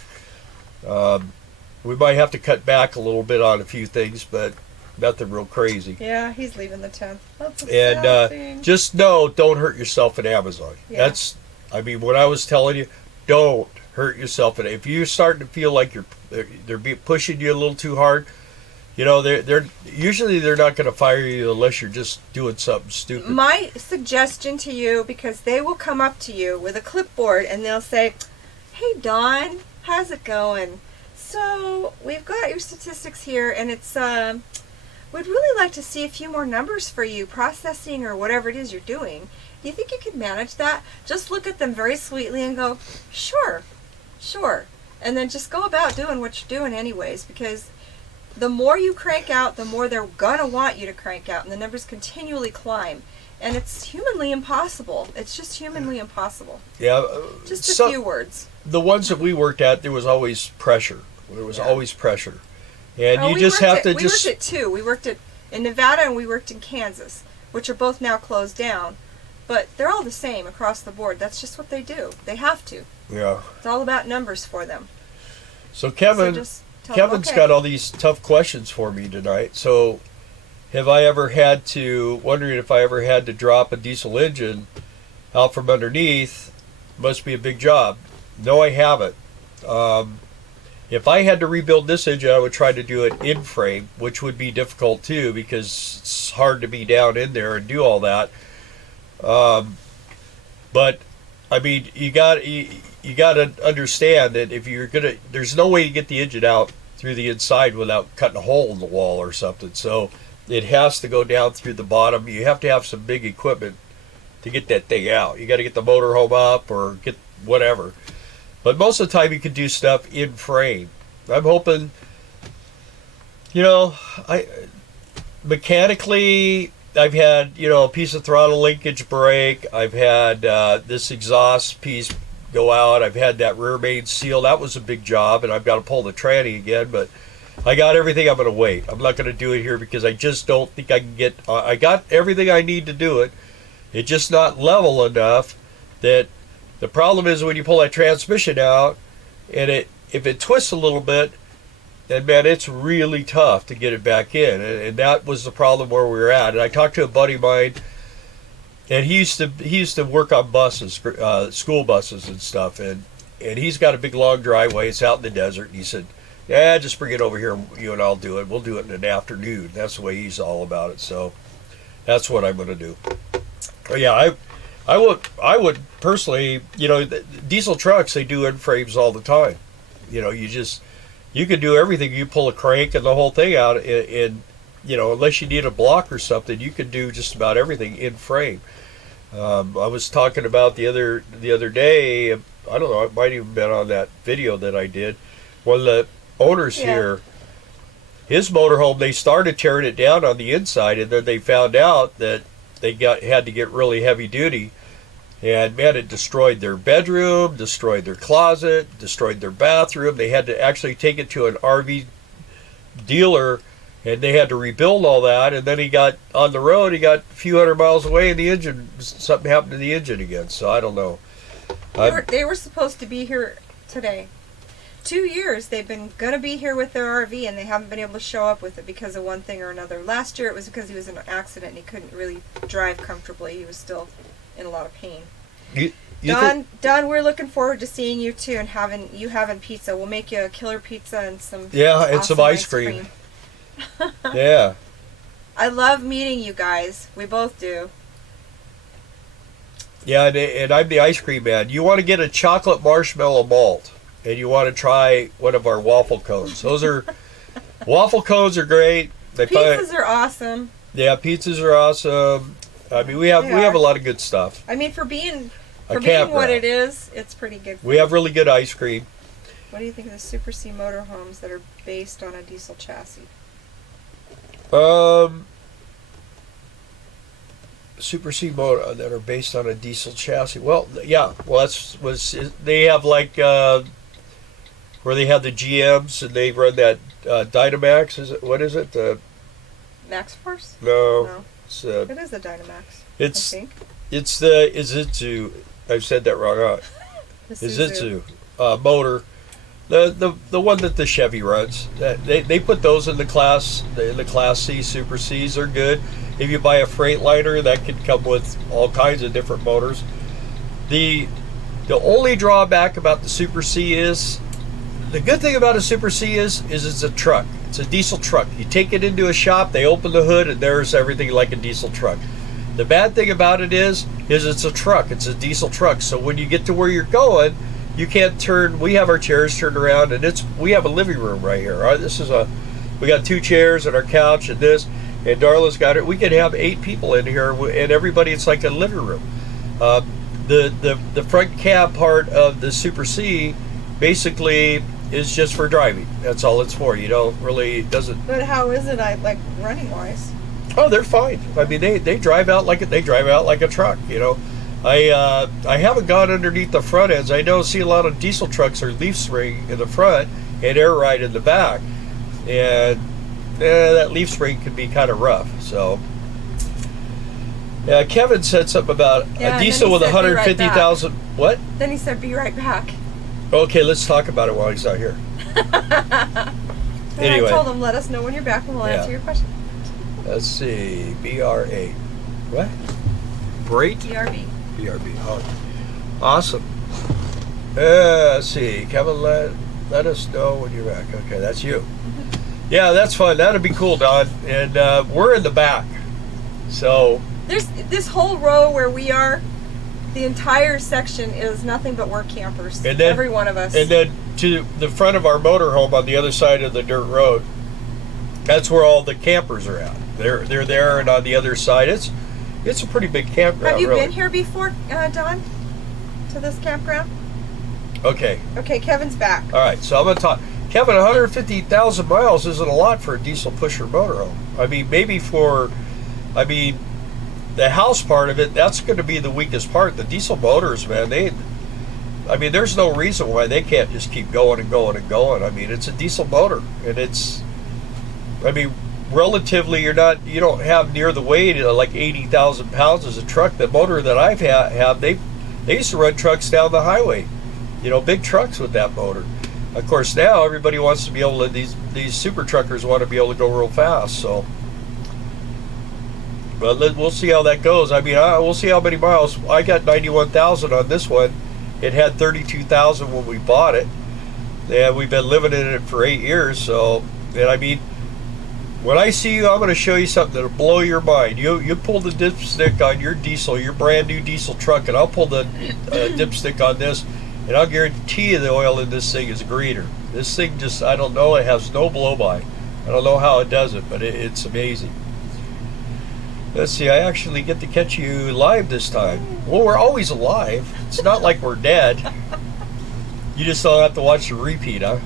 We might have to cut back a little bit on a few things, but nothing real crazy. Yeah, he's leaving the 10th. That's a And sad thing. just know, don't hurt yourself in Amazon. Yeah. That's, I mean, when I was telling you, don't hurt yourself. And if you're starting to feel like they're pushing you a little too hard, you know, they're usually they're not going to fire you unless you're just doing something stupid. My suggestion to you, because they will come up to you with a clipboard and they'll say, "Hey Dawn, how's it going? So we've got your statistics here, and it's we'd really like to see a few more numbers for you, processing or whatever it is you're doing. Do you think you could manage that?" Just look at them very sweetly and go, "Sure, sure," and then just go about doing what you're doing anyways, because the more you crank out, the more they're gonna want you to crank out, and the numbers continually climb. And it's humanly impossible. It's just humanly impossible. Yeah. Just a few words. The ones that we worked at, there was always pressure. There was always pressure. And you we just worked have to we worked at two. We worked in Nevada and we worked in Kansas, which are both now closed down. But they're all the same across the board. That's just what they do. They have to. Yeah. It's all about numbers for them. So Kevin's got all these tough questions for me tonight. So wondering if I ever had to drop a diesel engine out from underneath. Must be a big job. No, I haven't. If I had to rebuild this engine, I would try to do it in frame, which would be difficult too, because it's hard to be down in there and do all that. But I mean, you got to understand that if you're there's no way to get the engine out through the inside without cutting a hole in the wall or something. So it has to go down through the bottom. You have to have some big equipment to get that thing out. You got to get the motorhome up or get whatever. But most of the time you can do stuff in frame. I'm hoping, mechanically, I've had, a piece of throttle linkage break. I've had this exhaust piece go out. I've had that rear main seal. That was a big job, and I've got to pull the tranny again. But I got everything. I'm going to wait. I'm not going to do it here because I just don't think I can get... I got everything I need to do it. It's just not level enough that... The problem is when you pull that transmission out, and if it twists a little bit, then man, it's really tough to get it back in. And that was the problem where we were at. And I talked to a buddy of mine, and he used to work on buses, school buses and stuff. And he's got a big long driveway. It's out in the desert. And he said, "Yeah, just bring it over here, you and I'll do it. We'll do it in an afternoon." That's the way he's all about it. So that's what I'm going to do. But yeah, I would personally, diesel trucks, they do end frames all the time. You can do everything. You pull a crank and the whole thing out in unless you need a block or something, you can do just about everything in frame. I was talking about the other day, I don't know, it might even been on that video that I did. One of the owners here, his motorhome, they started tearing it down on the inside, and then they found out that they had to get really heavy duty, and man, it destroyed their bedroom, destroyed their closet, destroyed their bathroom. They had to actually take it to an RV dealer, and they had to rebuild all that. And then he got on the road, he got a few hundred miles away, and something happened to the engine again. So I don't know. They were supposed to be here today. 2 years they've been going to be here with their RV, and they haven't been able to show up with it because of one thing or another. Last year it was because he was in an accident and he couldn't really drive comfortably. He was still in a lot of pain. Don, we're looking forward to seeing you too and having pizza. We'll make you a killer pizza and some and some ice cream. Yeah. I love meeting you guys. We both do. Yeah, and I'm the ice cream man. You want to get a chocolate marshmallow malt, and you want to try one of our waffle cones. Waffle cones are great. Pizzas are awesome. Yeah, pizzas are awesome. I mean, we have a lot of good stuff. I mean, for being what it is, it's pretty good. We have really good ice cream. What do you think of the Super C motorhomes that are based on a diesel chassis? Super C motor that are based on a diesel chassis. Well, yeah. Well, they have like where they have the GMs and they run that Dynamax. What is it? Max Force? No. It is the Dynamax. I think. It's the Isuzu. I've said that wrong. Isuzu motor The one that the Chevy runs. They put those in the class C Super Cs. They're good. If you buy a Freightliner, that can come with all kinds of different motors. The only drawback about the Super C is, the good thing about a Super C is it's a truck. It's a diesel truck. You take it into a shop, they open the hood, and there's everything like a diesel truck. The bad thing about it is it's a truck. It's a diesel truck. So when you get to where you're going, you can't turn. We have our chairs turned around, and we have a living room right here. All right, we got 2 chairs and our couch and this, and Darla's got it. We could have 8 people in here, and everybody. It's like a living room. The front cab part of the Super C basically is just for driving. That's all it's for. You don't really doesn't. But how is it? Like running wise? Oh, they're fine. I mean, they drive out like a truck. You know, I haven't gone underneath the front ends. I see a lot of diesel trucks are leaf spring in the front and air ride in the back, and that leaf spring can be kind of rough. So. Kevin said something about a diesel with 150,000. What? Then he said, "Be right back." Okay, let's talk about it while he's not here. Anyway, I told him, "Let us know when you're back, and we'll answer your question." Let's see, BRA. What? Great. BRB. BRB. Oh, awesome. Let's see, Kevin. Let us know when you're back. Okay, that's you. Yeah, that's fun. That'd be cool, Don. And we're in the back, so. There's this whole row where we are. The entire section is nothing but work campers. And then, every one of us. And then to the front of our motorhome on the other side of the dirt road, that's where all the campers are at. They're there, and on the other side, it's a pretty big campground. Have you really been here before, Don? To this campground? Okay. Okay, Kevin's back. All right, so I'm going to talk. Kevin, 150,000 miles isn't a lot for a diesel pusher motorhome. I mean, maybe the house part of it, that's going to be the weakest part. The diesel motors, man, there's no reason why they can't just keep going and going and going. I mean, it's a diesel motor, and relatively, you don't have near the weight of like 80,000 pounds as a truck. The motor that I've had, they used to run trucks down the highway, big trucks with that motor. Of course, now everybody wants to be able to, these super truckers want to be able to go real fast, so. But we'll see how that goes. We'll see how many miles. I got 91,000 on this one. It had 32,000 when we bought it, and we've been living in it for 8 years. So, and when I see you, I'm going to show you something that'll blow your mind. You pull the dipstick on your diesel, your brand new diesel truck, and I'll pull the dipstick on this, and I'll guarantee you the oil in this thing is greener. This thing just, I don't know, it has no blow-by. I don't know how it does it, but it's amazing. Let's see, I actually get to catch you live this time. Well, we're always alive. It's not like we're dead. You just don't have to watch the repeat, huh?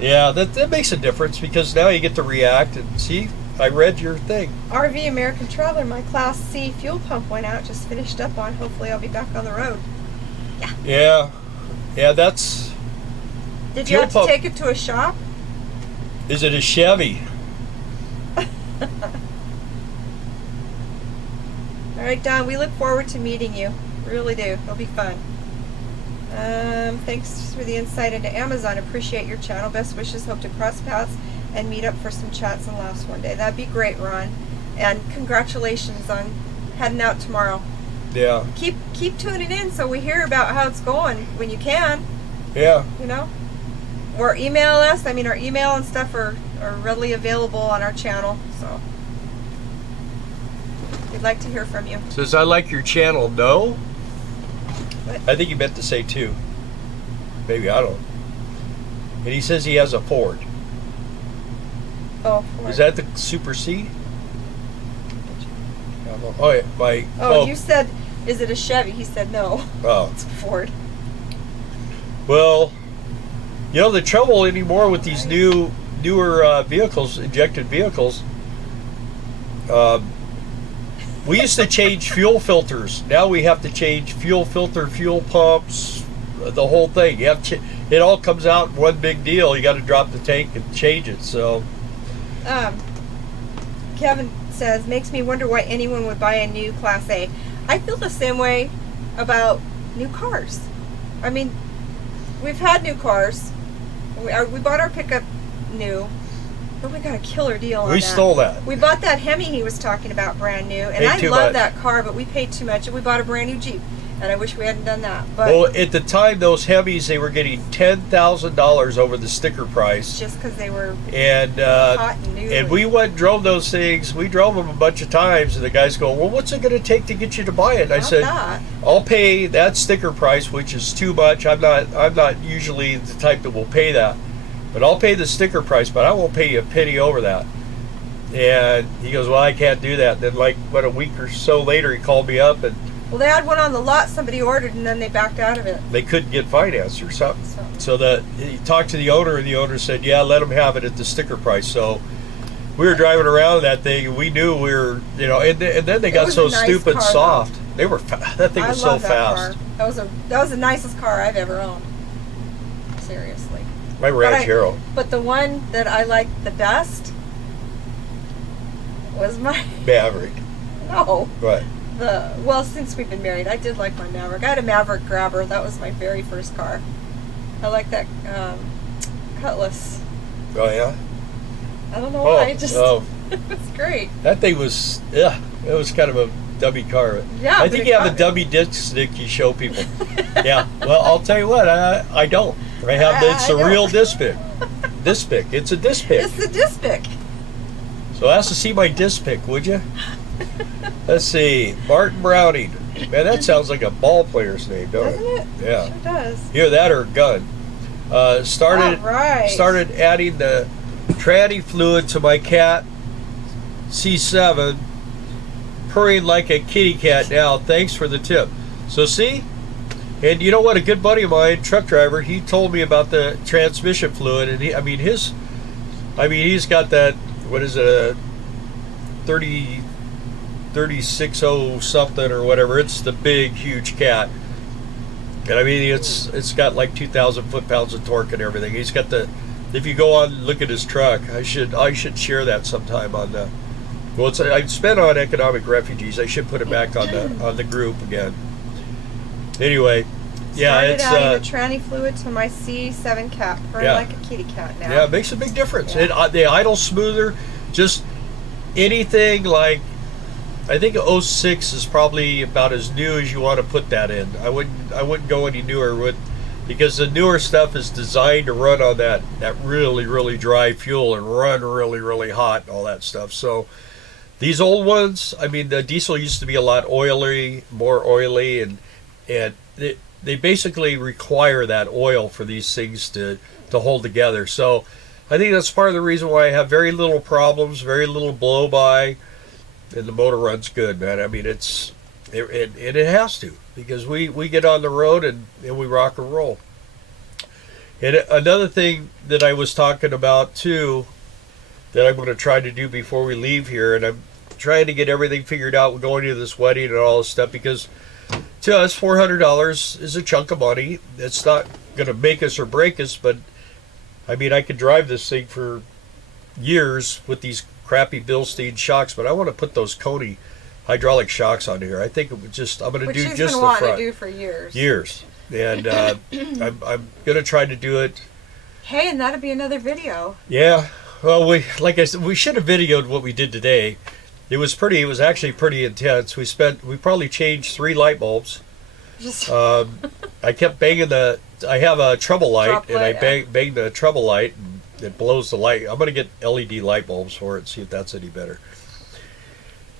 Yeah, that makes a difference, because now you get to react and see, I read your thing. RV American Traveler, my Class C fuel pump went out, just finished up on. Hopefully I'll be back on the road. Yeah. Yeah, that's... Did you have to take it to a shop? Is it a Chevy? All right, Don, we look forward to meeting you. We really do. It'll be fun. Thanks for the insight into Amazon. Appreciate your channel. Best wishes. Hope to cross paths and meet up for some chats and laughs one day. That'd be great, Ron. And congratulations on heading out tomorrow. Yeah. Keep tuning in so we hear about how it's going when you can. Yeah. Or email us. Our email and stuff are readily available on our channel. So we'd like to hear from you. Says, I like your channel. No? What? I think he meant to say 2. Maybe, I don't know. And he says he has a Ford. Oh, Ford. Is that the Super C? Oh, yeah. You said, is it a Chevy? He said no. Oh. It's a Ford. Well, the trouble anymore with these newer vehicles, injected vehicles, we used to change fuel filters. Now we have to change fuel filter, fuel pumps, the whole thing. It all comes out in one big deal. You got to drop the tank and change it. So, Kevin says, makes me wonder why anyone would buy a new Class A. I feel the same way about new cars. We've had new cars, We bought our pickup new, but we got a killer deal on that. We stole that. We bought that Hemi he was talking about brand new, and Paid I too love much. that car, but we paid too much, and we bought a brand new Jeep, and I wish we hadn't done that. But Well, at the time, those Hemis, they were getting $10,000 over the sticker price. just because they were And hot and new. and we went and drove those things. We drove them a bunch of times, and the guys go, "Well, what's it going to take to get you to buy it?" And I Not said, that. "I'll pay that sticker price, which is too much. I'm not usually the type that will pay that, but I'll pay the sticker price, but I won't pay you a penny over that." And he goes, "Well, I can't do that." And then, like, what, a week or so later, he called me up, and Well, they had one on the lot somebody ordered, and then they backed out of it. they couldn't get financed or something. So So he talked to the owner, and the owner said, "Yeah, let them have it at the sticker price." So we were driving around that thing, and we knew we were, and then they got was so a nice stupid car, soft. They were that thing I was so love that fast. car. That was the nicest car I've ever owned. Seriously. My Ranchero. But the one that I liked the best was my Maverick. no. Right. Since we've been married, I did like my Maverick. I had a Maverick Grabber. That was my very first car. I like that Cutlass. Oh yeah. I don't know why. Just oh. it's great. That thing was it was kind of a dummy car. Yeah, I but think it you have got a me. dummy disc stick you show people. Yeah. Well, I'll tell you what. I don't. I have it's I a know. real disc pick. Disc pick. It's a disc pick. It's the disc pick. So ask to see my disc pick, would you? Let's see. Martin Browning. Man, that sounds like a ball player's name, don't Doesn't it? Yeah. Sure does. Either that or a gun. Started All right. adding the tranny fluid to my cat C7, purring like a kitty cat now. Thanks for the tip. So see, and you know what? A good buddy of mine, truck driver, he told me about the transmission fluid, and he's got that. What is it? A 36 something or whatever. It's the big, huge cat. And I mean, it's got like 2,000 foot-pounds of torque and everything. He's got the. If you go on and look at his truck, I should share that sometime on the. Well, I spent on economic refugees. I should put it back on the group again. Anyway, yeah, Started it's adding the tranny fluid to my C7 cat, purring Yeah. like a kitty cat now. yeah, it makes a big difference. Yeah. They idle smoother. Just anything like. I think 06 is probably about as new as you want to put that in. I wouldn't go any newer because the newer stuff is designed to run on that really, really dry fuel and run really, really hot and all that stuff. So these old ones, I mean, the diesel used to be a lot more oily, and they basically require that oil for these things to hold together. So I think that's part of the reason why I have very little problems, very little blow by. And the motor runs good, man. I mean, it has to, because we get on the road and we rock and roll. And another thing that I was talking about too, that I'm going to try to do before we leave here, and I'm trying to get everything figured out. We're going to this wedding and all this stuff, because to us $400 is a chunk of money. It's not going to make us or break us, but I mean, I could drive this thing for years with these crappy Bilstein shocks, but I want to put those Coney hydraulic shocks on here. I think it would I'm going to do just the front. Which he's been wanting to do for years. Years. And I'm going to try to do it. Hey, and that'd be another video. Yeah. Well, like I said, we should have videoed what we did today. It was actually pretty intense. We probably changed 3 light bulbs. I kept banging I have a trouble light, and I banged the trouble light, and it blows the light. I'm going to get LED light bulbs for it and see if that's any better.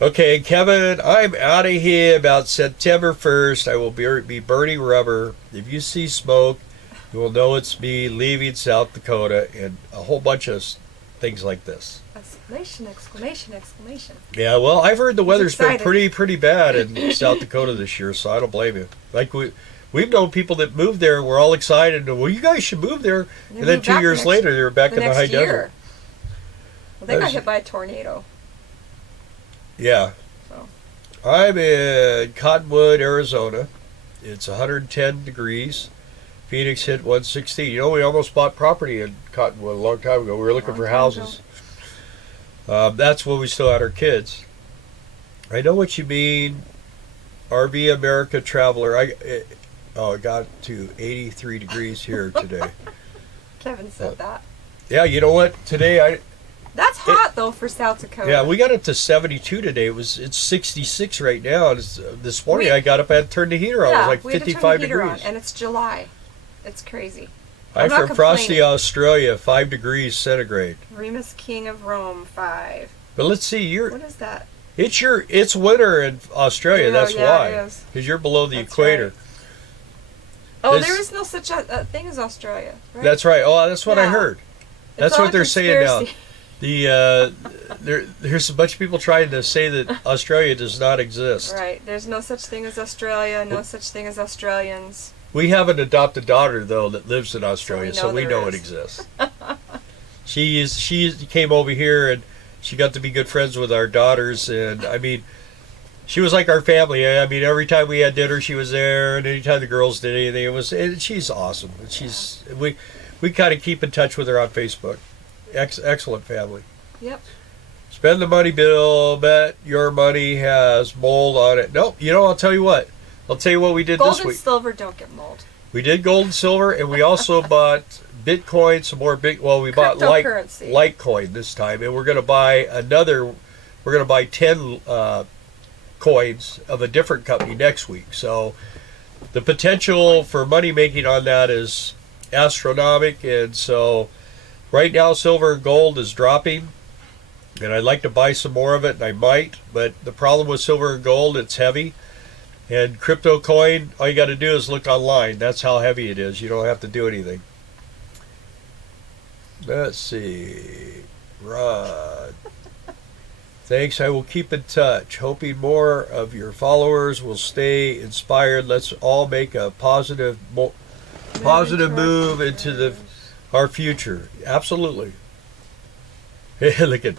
Okay, Kevin, I'm out of here about September 1st. I will be burning rubber. If you see smoke, you will know it's me leaving South Dakota, and a whole bunch of things like this. Exclamation, exclamation, exclamation. Yeah, well, I've heard the weather's been excited. pretty bad in South Dakota this year, so I don't blame you. Like we've known people that moved there and we're all excited. And, well, you guys should move there. And then 2 years later, they were back in the high desert. Well, they got hit by a tornado. Yeah. So. I'm in Cottonwood, Arizona. It's 110 degrees. Phoenix hit 116. You know, we almost bought property in Cottonwood a long time ago. We were looking for houses. That's when we still had our kids. I know what you mean. RV America Traveler. It got to 83 degrees here today. Kevin said that. Yeah, you know what? Today That's hot though for South Dakota. yeah, we got up to 72 today. It's 66 right now. This morning I got up, I had to turn the heater on. It was like we had to turn 55 the heater degrees. On, and it's July. It's crazy. I'm not from Frosty, complaining. Australia, 5 degrees centigrade. Remus King of Rome, 5. But let's see, What is that? it's winter in Australia. Yeah, That's yeah, why, it is. because you're below the That's equator. right. Oh, This- there is no such a thing as Australia, right? That's right. Oh, that's what I Yeah. heard. It's That's all what they're saying now. conspiracy. There's a bunch of people trying to say that Australia does not exist. Right. There's no such thing as Australia. No such thing as Australians. We have an adopted daughter though that lives in Australia, so we know there it is. exists. She came over here and she got to be good friends with our daughters, and I mean, she was like our family. I mean, every time we had dinner, she was there, and anytime the girls did anything, she's awesome. We kind of keep in touch with her on Facebook. Excellent family. Yep. Spend the money, Bill. Bet your money has mold on it. Nope. I'll tell you what. I'll tell you what we did Gold this and week. silver don't get mold. We did gold and silver, and we also bought Bitcoin, some more we bought Cryptocurrency. Litecoin this time, and we're going to buy 10 coins of a different company next week. So the potential for money making on that is astronomical, and so right now silver and gold is dropping, and I'd like to buy some more of it, and I might, but the problem with silver and gold, it's heavy. And crypto coin, all you got to do is look online. That's how heavy it is. You don't have to do anything. Let's see. Rod. Thanks. I will keep in touch. Hoping more of your followers will stay inspired. Let's all make a positive move into our future. Absolutely. Look at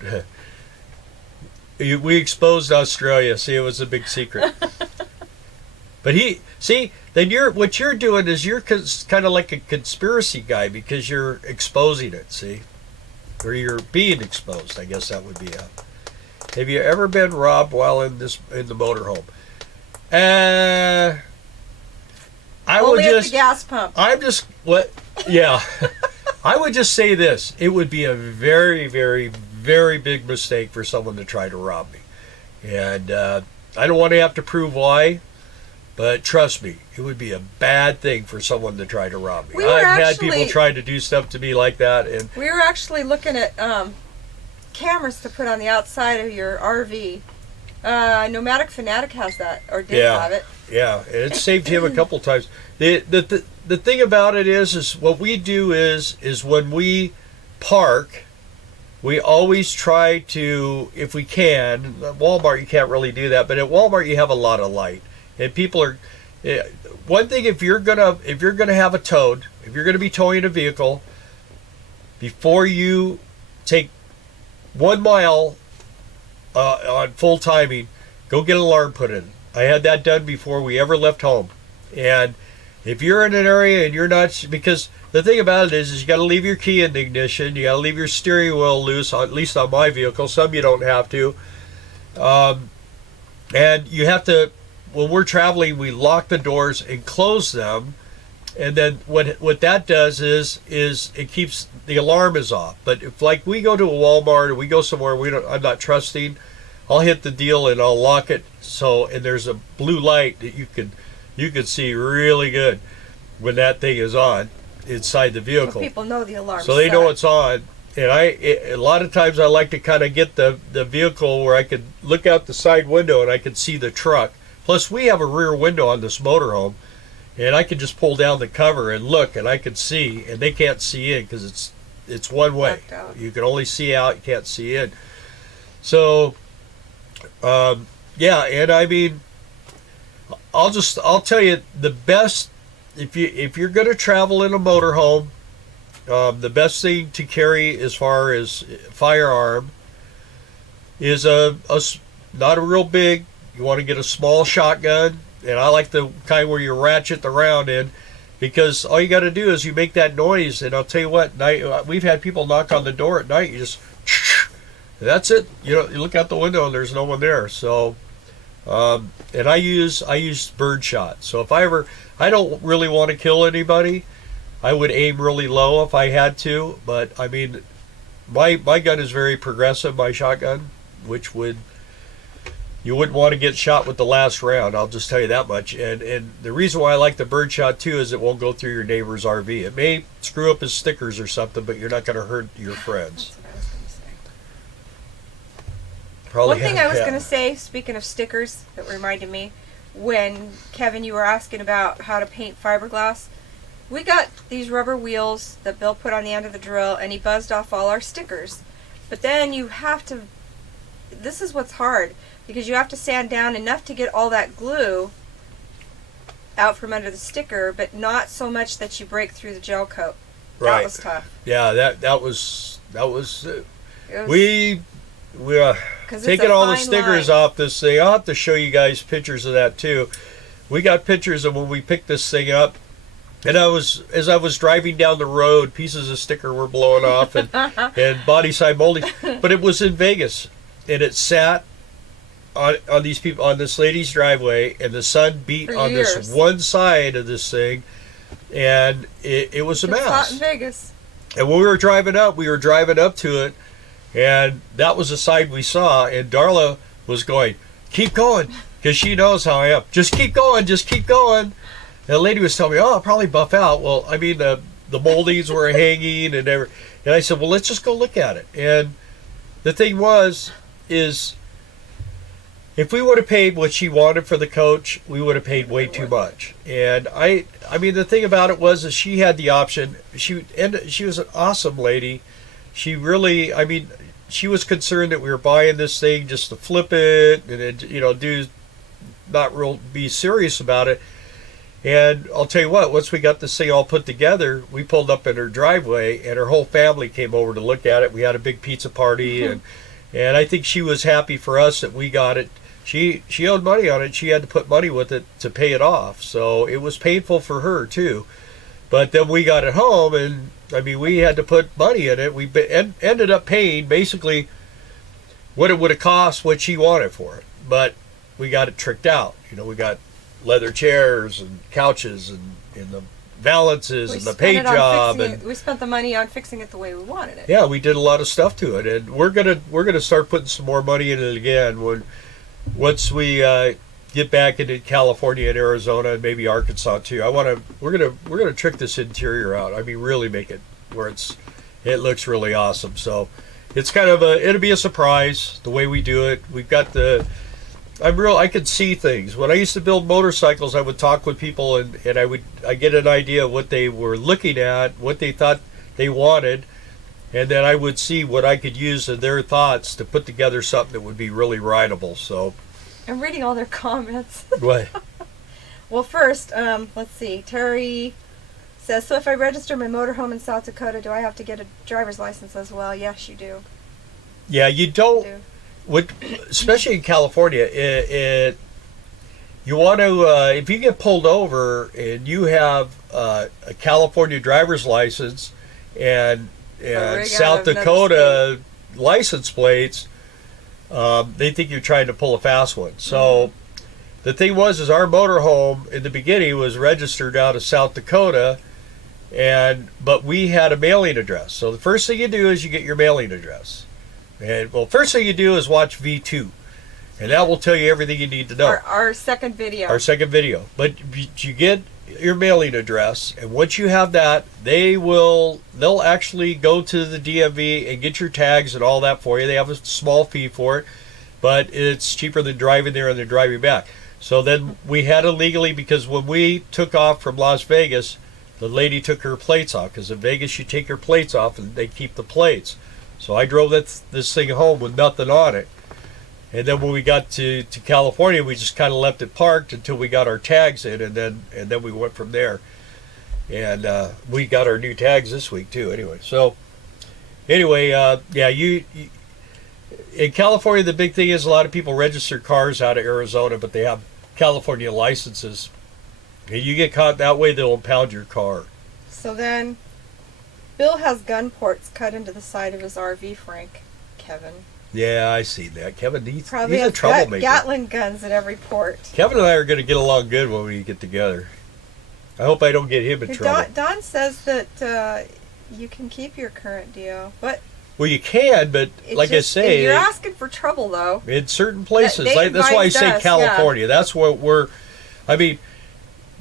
we exposed Australia. See, it was a big secret. But what you're doing is you're kind of like a conspiracy guy because you're exposing it, see? Or you're being exposed, I guess that would be a. Have you ever been robbed while in the motorhome? I Only would at the gas pump. Yeah. I would just say this. It would be a very, very, very big mistake for someone to try to rob me. And I don't want to have to prove why. But trust me, it would be a bad thing for someone to try to rob me. I've had people try to do stuff to me like that, and we were actually looking at cameras to put on the outside of your RV. Nomadic Fanatic has that, or did have it. Yeah, and it saved him a couple times. The thing about it is what we do is when we park, we always try to, if we can. At Walmart, you can't really do that, but at Walmart, you have a lot of light. And people are one thing, if you're gonna have a towed, if you're gonna be towing a vehicle, before you take 1 mile on full timing, go get an alarm put in. I had that done before we ever left home. And if you're in an area and you're not, because the thing about it is you got to leave your key in the ignition, you got to leave your steering wheel loose, at least on my vehicle. Some you don't have to, and you have to. When we're traveling, we lock the doors and close them, and then what that does is it keeps the alarm is off. But if like we go to a Walmart or we go somewhere I'm not trusting, I'll hit the deal and I'll lock it. So and there's a blue light that you can see really good when that thing is on inside the vehicle. So people know the alarm. So they know it's on. And a lot of times I like to kind of get the vehicle where I could look out the side window and I can see the truck. Plus, we have a rear window on this motorhome, and I can just pull down the cover and look, and I can see, and they can't see in because it's one way. You can only see out, you can't see in. So, yeah, and I mean, I'll tell you the best if you're going to travel in a motorhome, the best thing to carry as far as firearm is not a real big. You want to get a small shotgun, and I like the kind where you ratchet the round in, because all you got to do is you make that noise, and I'll tell you what, we've had people knock on the door at night, you just, that's it. You look out the window and there's no one there. So, and I use bird shot. So if I don't really want to kill anybody, I would aim really low if I had to, but I mean, my gun is very progressive, my shotgun, which you wouldn't want to get shot with the last round. I'll just tell you that much. And the reason why I like the birdshot too is it won't go through your neighbor's RV. It may screw up his stickers or something, but you're not going to hurt your friends. That's what I was going to say. Probably One thing I was going to say, speaking of stickers, that reminded me, when Kevin, you were asking about how to paint fiberglass, we got these rubber wheels that Bill put on the end of the drill, and he buzzed off all our stickers. But then you have to, this is what's hard, because you have to sand down enough to get all that glue out from under the sticker, but not so much that you break through the gel coat. Right. That was tough. Yeah, that was We taking all the stickers off this thing. I'll have to show you guys pictures of that too. We got pictures of when we picked this thing up, and as I was driving down the road, pieces of sticker were blowing off and body side molding. But it was in Vegas, and it sat on this lady's driveway, and the sun beat For on years. this one side of this thing, and it was a It's mess. hot in Vegas. And when we were driving up to it, and that was the side we saw, and Darla was going, keep going, because she knows how I am. Just keep going, just keep going. And the lady was telling me, oh, I'll probably buff out. Well, I mean, the moldings were hanging and everything. And I said, well, let's just go look at it. And the thing is, if we would have paid what she wanted for the coach, we would have paid way too much. And I mean, the thing about it was that she had the option. She was an awesome lady. She really, I mean, she was concerned that we were buying this thing just to flip it and be serious about it. And I'll tell you what, once we got this thing all put together, we pulled up in her driveway, and her whole family came over to look at it. We had a big pizza party, and I think she was happy for us that we got it. She owed money on it. She had to put money with it to pay it off. So it was painful for her too. But then we got it home, and I mean, we had to put money in it. We ended up paying basically what it would have cost, what she wanted for it. But we got it tricked out. We got leather chairs and couches and the valances and the paint job. We spent the money on fixing it the way we wanted it. Yeah, we did a lot of stuff to it, and we're gonna start putting some more money in it again once we get back into California and Arizona and maybe Arkansas too. We're gonna trick this interior out. I mean, really make it where it looks really awesome. So it's kind of it'll be a surprise the way we do it. We've got I could see things. When I used to build motorcycles, I would talk with people and I get an idea of what they were looking at, what they thought they wanted, and then I would see what I could use in their thoughts to put together something that would be really rideable. So I'm reading all their comments. What? Well, first, let's see. Terry says, so if I register my motorhome in South Dakota, do I have to get a driver's license as well? Yes, you do. Yeah, you don't. Especially in California, you want to, if you get pulled over and you have a California driver's license and South Dakota license plates, they think you're trying to pull a fast one. So the thing is our motorhome in the beginning was registered out of South Dakota, but we had a mailing address. So the first thing you do is you get your mailing address. And well, first thing you do is watch V2, and that will tell you everything you need to know. Our second video. But you get your mailing address, and once you have that, they'll actually go to the DMV and get your tags and all that for you. They have a small fee for it, but it's cheaper than driving there and then driving back. So then we had it legally, because when we took off from Las Vegas, the lady took her plates off, because in Vegas you take your plates off and they keep the plates. So I drove this thing home with nothing on it. And then when we got to California, we just kind of left it parked until we got our tags in, and then we went from there. And we got our new tags this week too. You in California, the big thing is a lot of people register cars out of Arizona, but they have California licenses. And you get caught that way, they'll impound your car. So then, Bill has gun ports cut into the side of his RV, Frank. Kevin. Yeah, I see that. Kevin, he's Probably a troublemaker. Gatling guns at every port. Kevin and I are going to get along good when we get together. I hope I don't get him in Hey, trouble. Don says that you can keep your current deal, but Well, you can, but like I say, you're asking for trouble though. in certain places, They that's why I say advised us, California. That's what we're. I mean,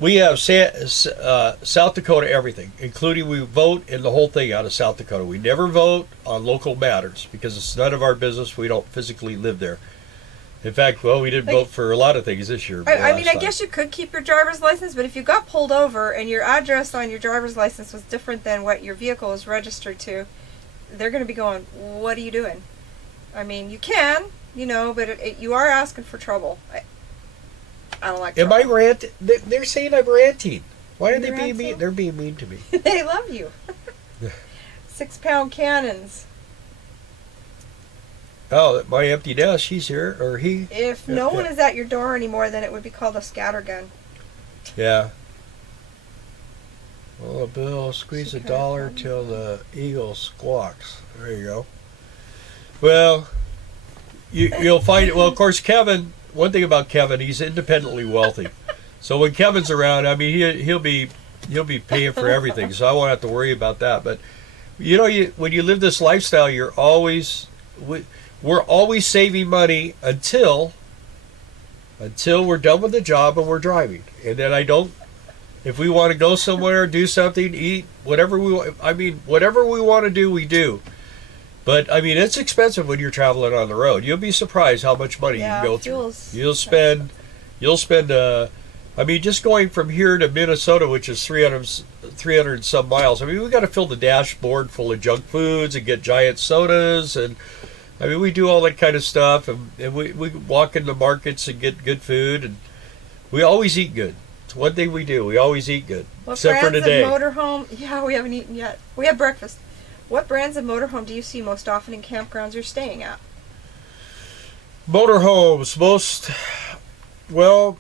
we have South Dakota everything, including we vote in the whole thing out of South Dakota. We never vote on local matters because it's none of our business. We don't physically live there. In fact, well, we didn't vote for a lot of things this year. I mean, I guess you could keep your driver's license, but if you got pulled over and your address on your driver's license was different than what your vehicle is registered to, they're going to be going, what are you doing? I mean, you can, but you are asking for trouble. I don't like trouble. Am I ranting? They're saying I'm ranting. Why are You're they being ranting? mean? They're being mean to me. They love you. 6-pound cannons. Oh, my empty nest, she's here, or he. If no one is at your door anymore, then it would be called a scattergun. Yeah. Well, Bill, squeeze $1 till the eagle squawks. There you go. Well, you'll find it. Well, of course, Kevin. One thing about Kevin, he's independently wealthy. So when Kevin's around, I mean, he'll be paying for everything. So I won't have to worry about that. But when you live this lifestyle, we're always saving money until we're done with the job and we're driving. And then if we want to go somewhere, do something, eat, whatever we want to do, we do. But I mean, it's expensive when you're traveling on the road. You'll be surprised how much money you can go through. You'll spend I mean, just going from here to Minnesota, which is 300 some miles. I mean, we got to fill the dashboard full of junk foods and get giant sodas, and I mean, we do all that kind of stuff, and we walk in the markets and get good food, and we always eat good. It's one thing we do. We always eat good, except for today. Motorhome? Yeah, we haven't eaten yet. We had breakfast. What brands of motorhome do you see most often in campgrounds you're staying at? Motorhomes, well,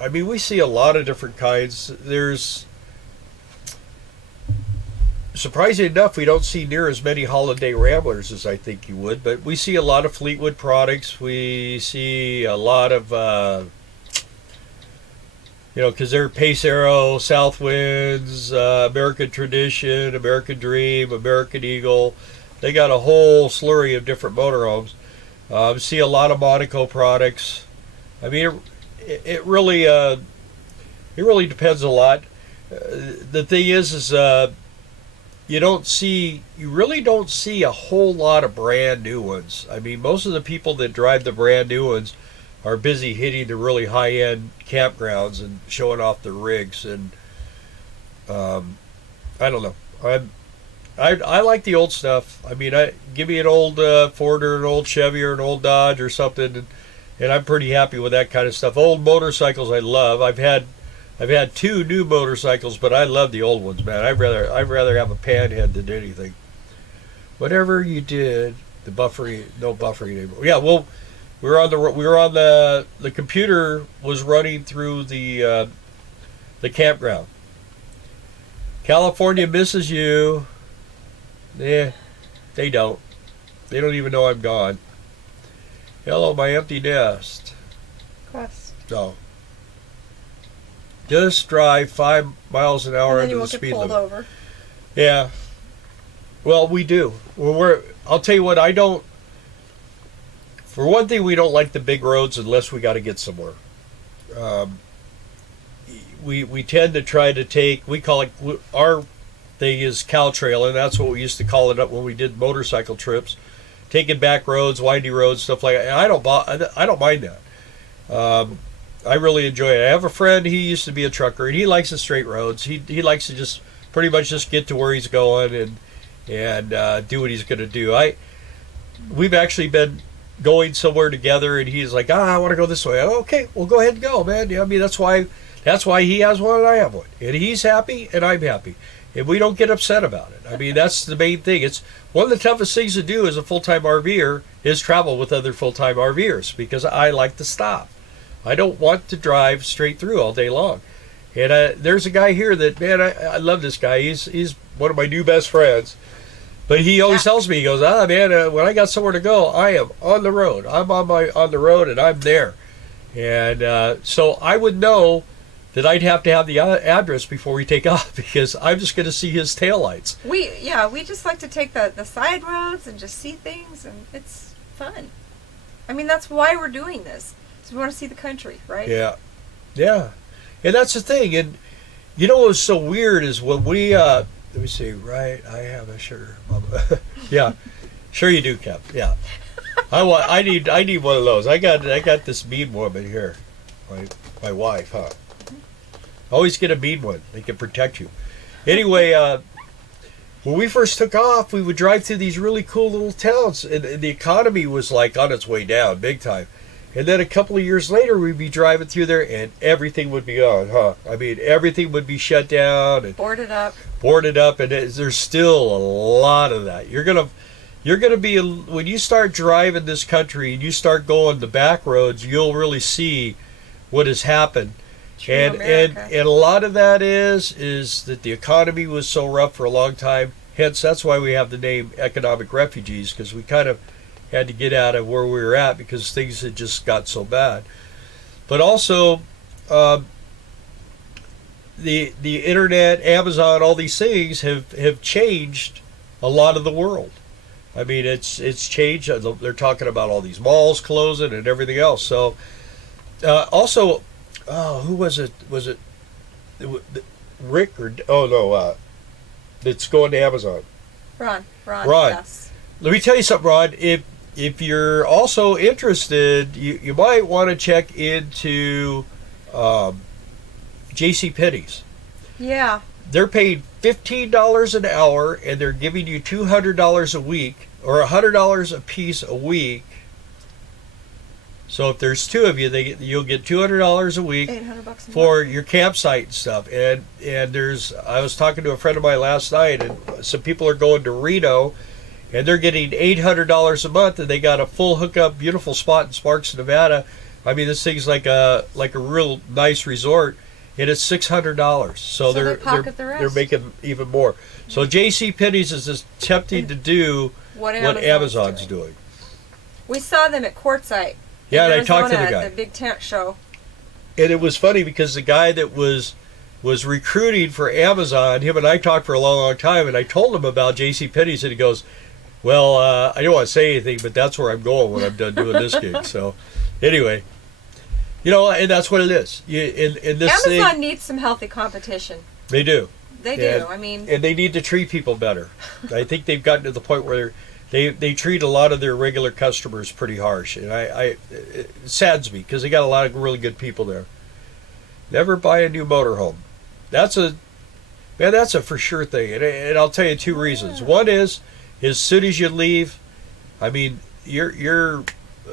I mean, we see a lot of different kinds. There's, surprisingly enough, we don't see near as many Holiday Ramblers as I think you would, but we see a lot of Fleetwood products. We see a lot of, because they're Pace Arrow, Southwinds, American Tradition, American Dream, American Eagle. They got a whole slurry of different motorhomes. See a lot of Monaco products. I mean, it really depends a lot. The thing is you really don't see a whole lot of brand new ones. I mean, most of the people that drive the brand new ones are busy hitting the really high-end campgrounds and showing off their rigs. And I don't know. I like the old stuff. I mean, give me an old Ford or an old Chevy or an old Dodge or something, and I'm pretty happy with that kind of stuff. Old motorcycles I love. I've had 2 new motorcycles, but I love the old ones, man. I'd rather have a panhead than anything. Whatever you did, no buffering anymore. Yeah, well, we were on the computer was running through the campground. California misses you. They don't. They don't even know I'm gone. Hello, my empty nest. Quest. No. Just drive 5 miles an hour And then under you the won't get speed pulled limit. over. Yeah. Well, we do. I'll tell you what, I don't. For one thing, we don't like the big roads unless we got to get somewhere. We tend to try to take. We call it, our thing is cow trail, and that's what we used to call it up when we did motorcycle trips, taking back roads, windy roads, stuff like that. And I don't mind that. I really enjoy it. I have a friend. He used to be a trucker, and he likes the straight roads. He likes to just pretty much just get to where he's going and do what he's going to do. We've actually been going somewhere together, and he's like, I want to go this way. Okay, well, go ahead and go, man. I mean, that's why he has one and I have one, and he's happy and I'm happy, and we don't get upset about it. I mean, that's the main thing. It's one of the toughest things to do as a full-time RVer is travel with other full-time RVers, because I like to stop. I don't want to drive straight through all day long. And there's a guy here that, man, I love this guy. He's one of my new best friends. But he always tells me, he goes, man, when I got somewhere to go, I am on the road. I'm on the road, and I'm there. And so I would know that I'd have to have the address before we take off because I'm just going to see his taillights. We just like to take the side roads and just see things, and it's fun. I mean, that's why we're doing this. So we want to see the country, right? Yeah. Yeah. And that's the thing. And you know what's so weird is when we, let me see, right, I have a sugar mama. Yeah. Sure you do, Kev. Yeah. I need one of those. I got this mean woman here. My wife, huh? Always get a mean one. They can protect you. Anyway, when we first took off, we would drive through these really cool little towns, and the economy was like on its way down, big time. And then a couple of years later, we'd be driving through there, and everything would be on, huh? I mean, everything would be shut down and boarded up, and there's still a lot of that. You're gonna be when you start driving this country and you start going the back roads, you'll really see what has happened. And a lot of that is that the economy was so rough for a long time. Hence, that's why we have the name economic refugees, because we kind of had to get out of where we were at because things had just got so bad. But also, the internet, Amazon, all these things have changed a lot of the world. I mean, it's changed. They're talking about all these malls closing and everything else. So, also. Oh, who was it? Was it Rick or it's going to Amazon. Ron. Yes. Let me tell you something, Ron. If you're also interested, you might want to check into JC Penney's. Yeah. They're paying $15 an hour, and they're giving you $200 a week or $100 a piece a week. So if there's two of you, you'll get $200 a week for your campsite and stuff. And I was talking to a friend of mine last night, and some people are going to Reno, and they're getting $800 a month, and they got a full hookup, beautiful spot in Sparks, Nevada. I mean, this thing's like a real nice resort, and it's $600. So they're making even more. So JC Penney's is just attempting to do what Amazon's doing. We saw them at Quartzsite. Yeah, and I talked to the guy. The big tent show. And it was funny because the guy that was recruiting for Amazon, him and I talked for a long, long time, and I told him about JC Penney's, and he goes, well, I don't want to say anything, but that's where I'm going when I'm done doing this gig. So, anyway, and that's what it is. In this Amazon needs some healthy competition. They do. They do. I mean, and they need to treat people better. I think they've gotten to the point where they treat a lot of their regular customers pretty harsh, and it saddens me because they got a lot of really good people there. Never buy a new motorhome. That's a for sure thing, and I'll tell you two reasons. One is as soon as you leave, I mean your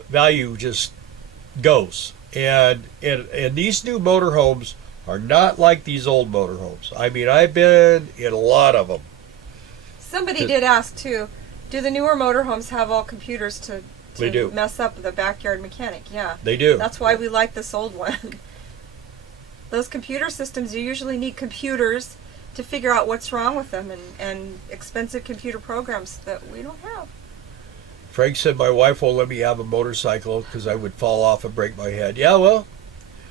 value just goes, and these new motorhomes are not like these old motorhomes. I mean, I've been in a lot of them. Somebody did ask too. Do the newer motorhomes have all computers to mess up the backyard mechanic? Yeah. They do. That's why we like this old one. Those computer systems, you usually need computers to figure out what's wrong with them, and expensive computer programs that we don't have. Frank said my wife won't let me have a motorcycle because I would fall off and break my head. Yeah, well.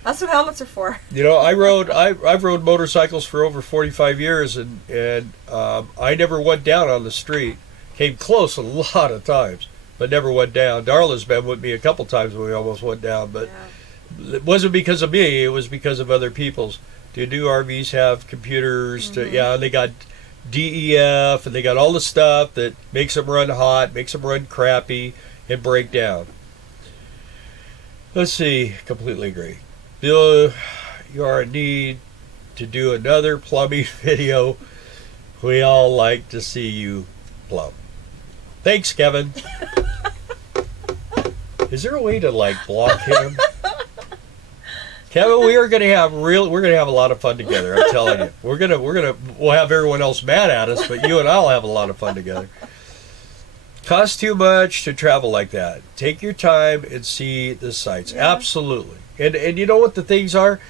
That's what helmets are for. I've rode motorcycles for over 45 years, and I never went down on the street. Came close a lot of times, but never went down. Darla's been with me a couple times when we almost went down, but it wasn't because of me. It was because of other people's. The new RVs have computers. And they got DEF, and they got all the stuff that makes them run hot, makes them run crappy, and break down. Let's see. Completely agree. Bill, you are in need to do another plumbing video. We all like to see you plumb. Thanks, Kevin. Is there a way to block him? Kevin, we're gonna have a lot of fun together. I'm telling you, we'll have everyone else mad at us, but you and I'll have a lot of fun together. Costs too much to travel like that. Take your time and see the sights. Yeah. Absolutely. And you know what the things are?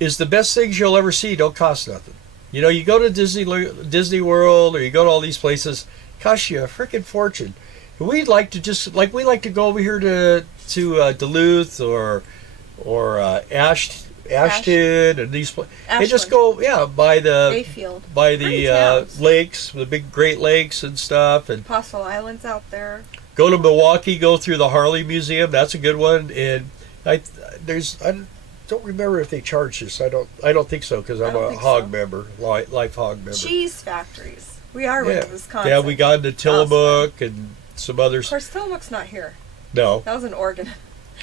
Is the best things you'll ever see don't cost nothing. You go to Disney World, or you go to all these places, it costs you a freaking fortune. And we'd like to go over here to Duluth or Ashton and these. They just Ashland. go by the Bayfield. by Pretty the towns. lakes, the big Great Lakes and stuff, and Apostle Island's out there. go to Milwaukee. Go through the Harley Museum. That's a good one. And I don't remember if they charge this. I don't think so because I'm don't a think hog so. member, life hog member. Cheese factories. We are Yeah. in Wisconsin. Yeah, we got into Tillamook and some Of others. course, Tillamook's not here. No, That was in Oregon.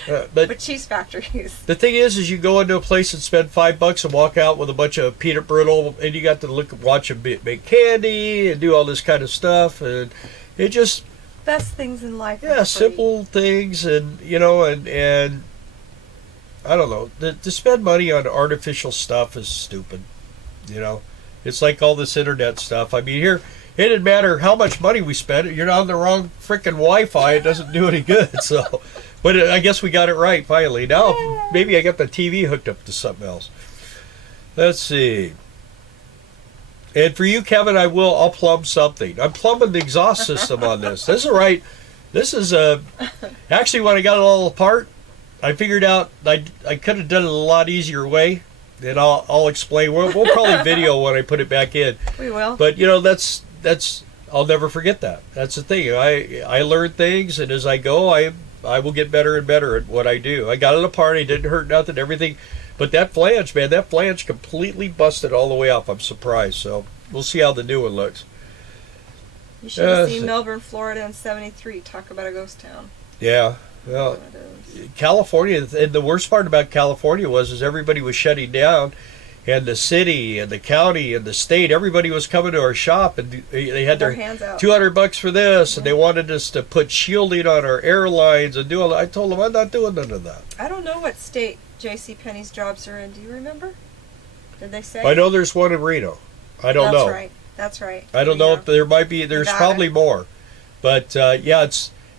but But cheese factories. the thing is you go into a place and spend $5 and walk out with a bunch of peanut brittle, and you got to watch them make candy and do all this kind of stuff, and it just Best things in life. are yeah, free. simple things, and and I don't know, to spend money on artificial stuff is stupid. It's like all this internet stuff. I mean, here it didn't matter how much money we spent. You're on the wrong freaking Wi-Fi. It doesn't do any good. So, but I guess we got it right finally. Now maybe I got the TV hooked up to something else. Let's see. And for you, Kevin, I'll plumb something. I'm plumbing the exhaust system on this. This is right. This is actually when I got it all apart, I figured out I could have done it a lot easier way. And I'll explain. We'll probably video when I put it back in. We will. But that's I'll never forget that. That's the thing. I learn things, and as I go, I will get better and better at what I do. I got it apart. It didn't hurt nothing. Everything. But that flange completely busted all the way off. I'm surprised. So we'll see how the new one looks. You should have seen Melbourne, Florida in '73. Talk about a ghost town. Yeah. Well, It is. California, and the worst part about California was everybody was shutting down, and the city and the county and the state, everybody was coming to our shop, and they had Their their hands out. $200 for this, and they wanted us to put shielding on our airlines and do all that. I told them I'm not doing none of that. I don't know what state JC Penney's jobs are in. Do you remember? Did they say? I know there's one in Reno. I don't know. That's right. That's right. I don't know Reno. if there might be. There's Nevada. probably more, but yeah,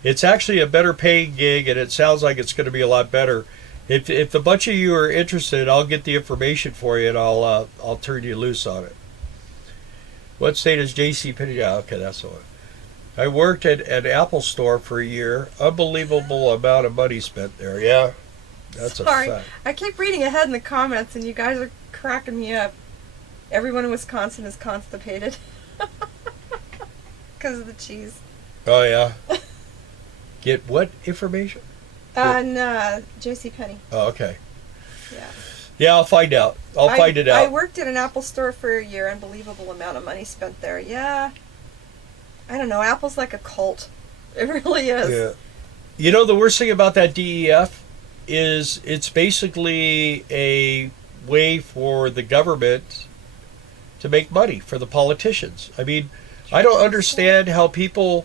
it's actually a better paying gig, and it sounds like it's going to be a lot better. If a bunch of you are interested, I'll get the information for you, and I'll turn you loose on it. What state is JC Penney? Yeah, okay, that's the one. I worked at an Apple store for a year. Unbelievable amount of money spent there. Yeah, that's Sorry, a fact. I keep reading ahead in the comments, and you guys are cracking me up. Everyone in Wisconsin is constipated because of the cheese. Oh yeah. Get what information? On JC Penney. Oh, okay. Yeah. Yeah, I'll find out. I'll find it out. I worked at an Apple store for a year. Unbelievable amount of money spent there. Yeah. I don't know. Apple's like a cult. It really is. Yeah. The worst thing about that DEF is it's basically a way for the government to make money for the politicians. I mean, I don't understand how people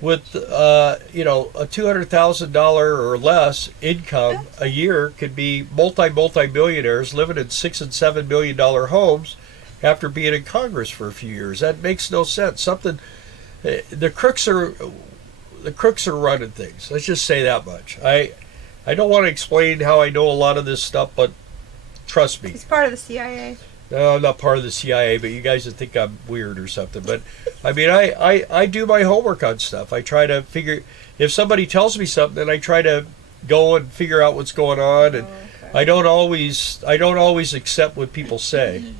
with a $200,000 or less income a year could be multi-millionaires living in $6 and $7 million homes after being in Congress for a few years. That makes no sense. The crooks are running things. Let's just say that much. I don't want to explain how I know a lot of this stuff, but trust me. He's part of the CIA. No, I'm not part of the CIA, but you guys would think I'm weird or something. But, I mean, I do my homework on stuff. I try to figure, if somebody tells me something, then I try to go and figure out what's going on. And okay. I don't always accept what people say.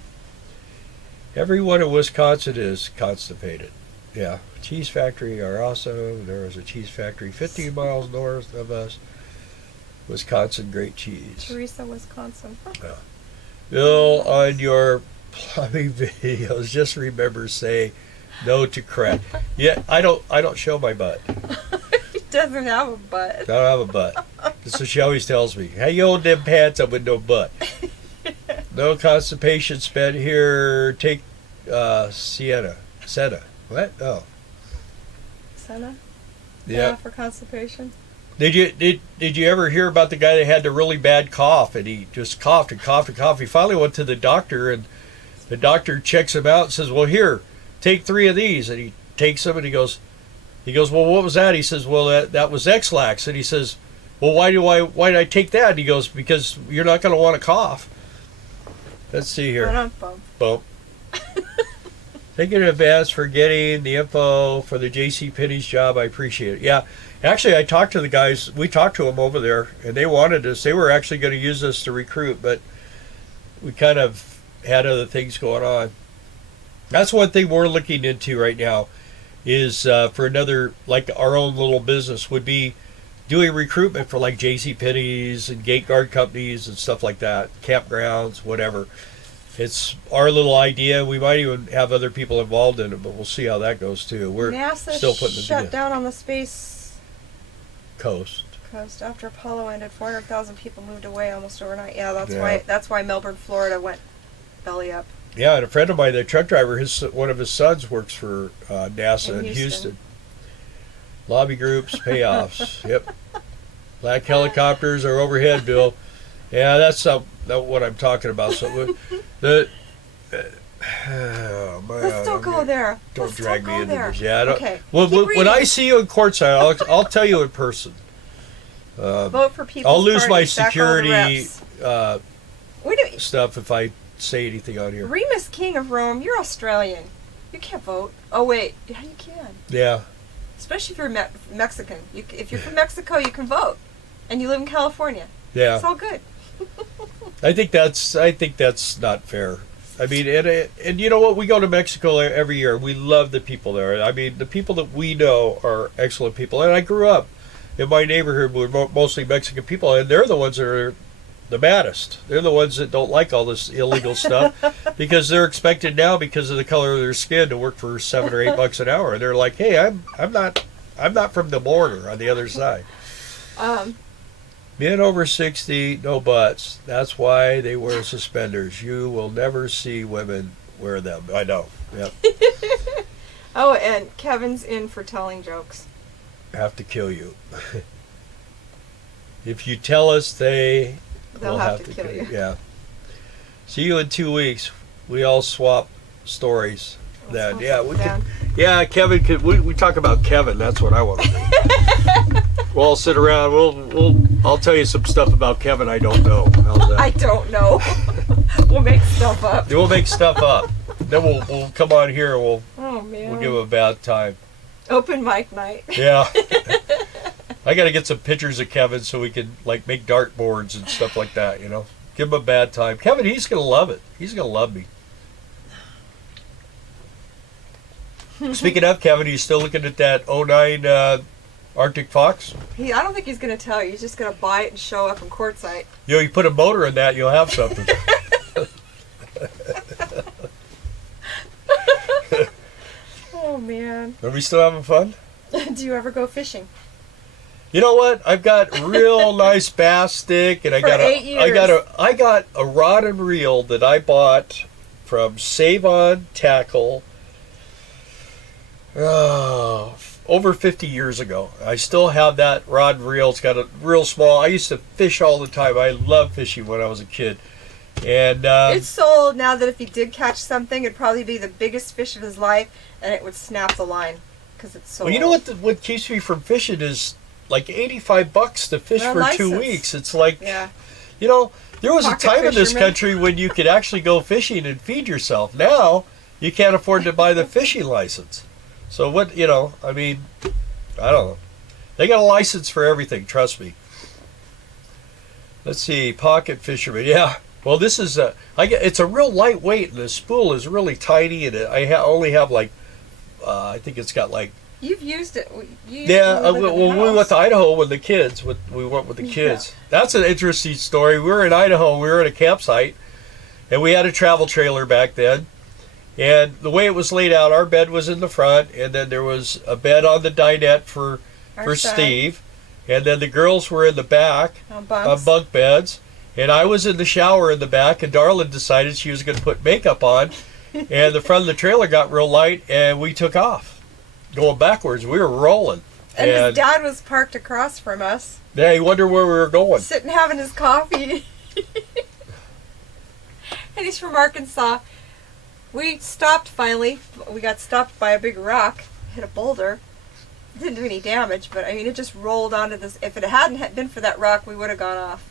Everyone in Wisconsin is constipated. Yeah, cheese factory are awesome. There was a cheese factory 15 miles north of us. Wisconsin, great cheese. Teresa, Wisconsin. Yeah. Bill, on your plumbing videos, just remember say no to crack. Yeah, I don't show my butt. He doesn't have a butt. I don't have a butt. That's what she always tells me. How you hold them pants up with no butt? No constipation spent here. Take Senna. What? Oh. Senna? Yeah. For constipation. Did you ever hear about the guy that had the really bad cough, and he just coughed and coughed and coughed? He finally went to the doctor, and the doctor checks him out and says, "Well, here, take 3 of these." And he takes them, and he goes, "Well, what was that?" He says, "Well, that was X-Lax." And he says, "Well, why did I take that?" And he goes, "Because you're not going to want to cough." Let's see here. Bump. Thank you in advance for getting the info for the JC Penney's job. I appreciate it. Yeah. Actually, I talked to the guys. We talked to them over there, and they wanted us. They were actually going to use us to recruit, but we kind of had other things going on. That's one thing we're looking into right now is for another, like our own little business would be doing recruitment for like JC Penney's and gate guard companies and stuff like that, campgrounds, whatever. It's our little idea. We might even have other people involved in it, but we'll see how that goes too. We're NASA still putting it shut together. down on the space Coast. after Apollo ended. 400,000 people moved away almost overnight. Yeah, Yeah. that's why Melbourne, Florida went belly up. Yeah, and a friend of mine, the truck driver, one of his sons works for NASA in Houston. Lobby groups, payoffs. Yep. Black helicopters are overhead, Bill. Yeah, that's what I'm talking about. So oh man, Let's don't go there. Don't drag me into there. this. Yeah, I don't, Okay. Well, Keep when I reading. see you in courtside, I'll tell you in person. Vote for people. I'll lose my security Wait stuff if I say anything on here. Remus King of Rome, you're Australian. You can't vote. Oh wait, yeah, you can. Yeah. Especially if you're Mexican. If you're from Mexico, you can vote, and you live in California. Yeah. It's all good. I think that's not fair. I mean, and you know what? We go to Mexico every year. We love the people there. I mean, the people that we know are excellent people. And I grew up in my neighborhood with mostly Mexican people, and they're the ones that are the maddest. They're the ones that don't like all this illegal stuff because they're expected now, because of the color of their skin, to work for $7 or $8 an hour. And they're like, hey, I'm not from the border on the other side. Men over 60, no butts. That's why they wear suspenders. You will never see women wear them. I know. Yep. Oh, and Kevin's in for telling jokes. Have to kill you. If you tell us, they'll have to kill you. Yeah. See you in 2 weeks. We all swap stories. Then yeah, we can. Yeah, Kevin could. We talk about Kevin. That's what I want to do. We'll all sit around. I'll tell you some stuff about Kevin I don't know. How's that? I don't know. We'll make stuff up. We'll make stuff up. Then we'll come on here and Oh man. we'll give him a bad time. Open mic night. Yeah. I got to get some pictures of Kevin so we can like make dartboards and stuff like that. You know, give him a bad time. Kevin, he's gonna love it. He's gonna love me. Speaking of Kevin, he's still looking at that '09 Arctic Fox. I don't think he's going to tell you. He's just going to buy it and show up in quartzite. You know, you put a motor in that, you'll have something. Oh man. Are we still having fun? Do you ever go fishing? You know what? I've got real nice bass stick, and I For got 8 years. I got a rod and reel that I bought from Save On Tackle. Over 50 years ago. I still have that rod and reel. It's got a real small. I used to fish all the time. I loved fishing when I was a kid. And It's sold now that if he did catch something, it'd probably be the biggest fish of his life, and it would snap the line because it's so. well, you know what keeps me from fishing is like $85 to fish Well, for license. 2 weeks. It's like, Yeah. you know, there was Pocket a time in this fisherman. country when you could actually go fishing and feed yourself. Now you can't afford to buy the fishing license. So what, you know, I mean, I don't know. They got a license for everything, trust me. Let's see, pocket fisherman. Yeah. Well, this is it's a real lightweight, and the spool is really tiny, and only have like, I think it's got like. You've used it. Yeah, when we went to Idaho with the kids, we went with the kids. That's an interesting story. We were in Idaho. We were at a campsite, and we had a travel trailer back then. And the way it was laid out, our bed was in the front, and then there was a bed on the dinette for Steve, and then the girls were in the back on bunk beds, and I was in the shower in the back, and Darlene decided she was going to put makeup on, and the front of the trailer got real light, and we took off, going backwards. We were rolling. And his dad was parked across from us. Yeah, you wonder where we were going. Sitting having his coffee. And he's from Arkansas. We stopped finally. We got stopped by a big rock, hit a boulder. It didn't do any damage, but I mean, it just rolled onto this. If it hadn't been for that rock, we would have gone off.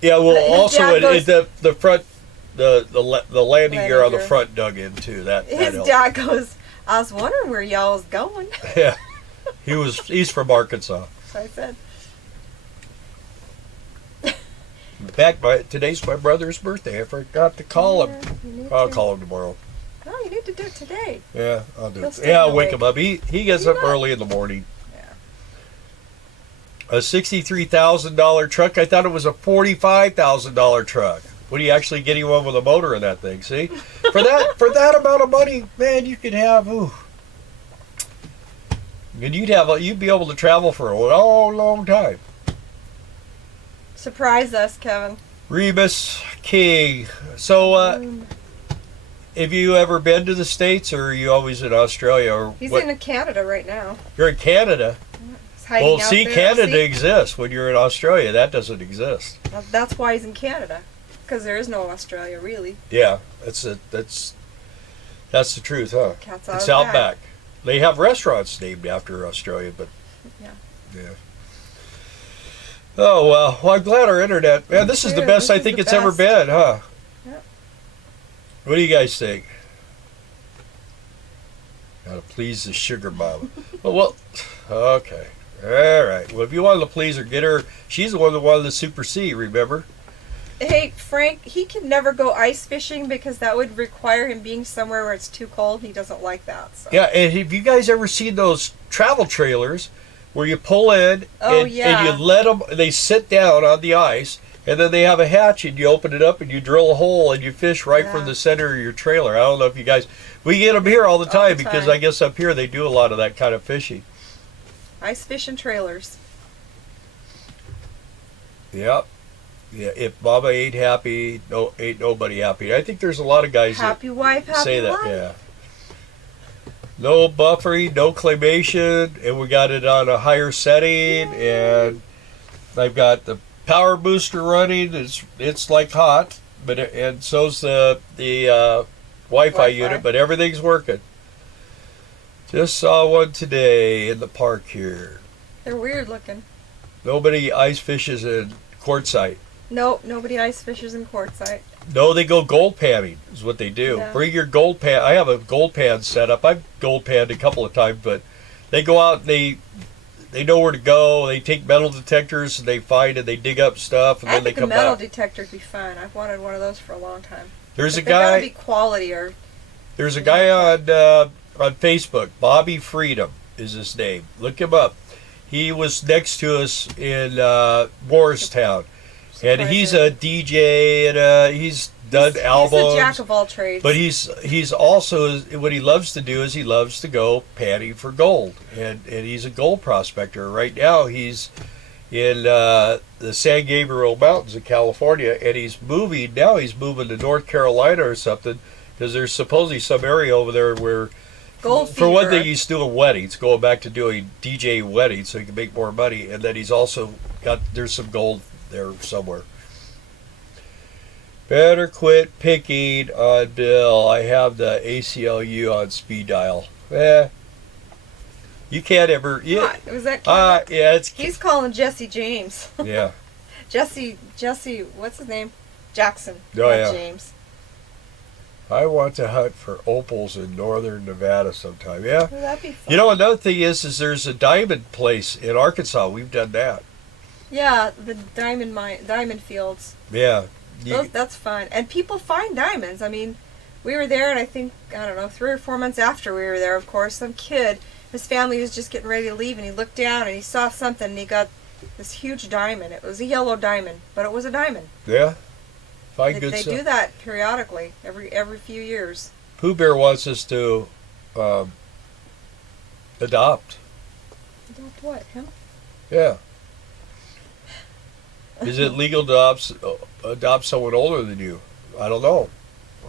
Yeah, well, His also dad goes- the front, the landing gear on the front dug in too. That His helped. dad goes, I was wondering where y'all was going. Yeah, he's from Arkansas. So I said. In fact, today's my brother's birthday. I forgot to call him. I'll call him tomorrow. No, you need to do it today. Yeah, I'll do He'll it. stay Yeah, I'll awake. wake him up. He gets up early in the morning. Yeah. A $63,000 truck. I thought it was a $45,000 truck. What are you actually getting one with a motor in that thing? See, for that amount of money, man, you could have. Ooh, and you'd be able to travel for a long, long time. Surprise us, Kevin. Rebus King. So, have you ever been to the States, or are you always in Australia? Or He's what? in Canada right now. You're in Canada. He's hiding Well, out see, there. Canada See? exists. When you're in Australia, that doesn't exist. That's why he's in Canada, because there is no Australia really. Yeah, that's the truth, huh? Cat's out It's of the outback. bag. They have restaurants named after Australia, but Yeah. Oh well, I'm glad our internet. Man, this is the too. best This I is think the it's ever best. been, huh? Yep. What do you guys think? Gotta please the sugar mama. well, okay, all right. Well, if you wanted to please her, get her. She's the one that wanted the Super C. Remember? Hey, Frank, he can never go ice fishing because that would require him being somewhere where it's too cold. He doesn't like that. So. Yeah, and have you guys ever seen those travel trailers where you pull in and you let them, they sit down on the ice, and then they have a hatch and you open it up and you drill a hole and you fish right from the center of your trailer. I don't know if you guys, we get them here all the time because I guess up here they do a lot of that kind of fishing. Ice fishing trailers. Yep. Yeah, if Mama ain't happy, no, ain't nobody happy. I think there's a lot of guys Happy wife, that happy say that. life. Yeah. No buffering, no claymation, and we got it on a higher setting, and I've got the power booster running. It's like hot, and so's the Wi-Fi unit, but everything's working. Just saw one today in the park here. They're weird looking. Nobody ice fishes in quartzite. Nope, nobody ice fishes in quartzite. No, they go gold panning is what they do. Yeah. Bring your gold pan. I have a gold pan set up. I've gold panned a couple of times, but they go out and they know where to go. They take metal detectors and they find and they dig up stuff and I then they think a come metal back. detector would be fun. I've wanted one of those for a long time. There's But a they gotta guy. be quality or. There's a guy on Facebook. Bobby Freedom is his name. Look him up. He was next to us in Morristown. And he's a DJ, and he's done albums. He's a jack of all trades. But he's also, what he loves to do is he loves to go panning for gold. And he's a gold prospector. Right now he's in the San Gabriel Mountains of California, and he's moving to North Carolina or something, because there's supposedly some area over there where, Gold for one fever. thing, he's doing weddings, going back to doing DJ weddings so he can make more money. And then he's also there's some gold there somewhere. Better quit picking on Bill. I have the ACLU on speed dial. You can't ever. Yeah, Was that? yeah, it's. He's calling Jesse James. Yeah. Jesse, what's his name? Jackson. Oh, not yeah. James. I want to hunt for opals in northern Nevada sometime. Yeah. Well, that'd be fun. You know, another thing is there's a diamond place in Arkansas. We've done that. Yeah, the diamond fields. Yeah. That's fun. And people find diamonds. I mean, we were there, and I think, 3 or 4 months after we were there, of course, some kid, his family was just getting ready to leave, and he looked down, and he saw something, and he got this huge diamond. It was a yellow diamond, but it was a diamond. Yeah. Find good They stuff. do that periodically, every few years. Pooh Bear wants us to adopt. Adopt what, him? Yeah. Is it legal to adopt someone older than you? I don't know.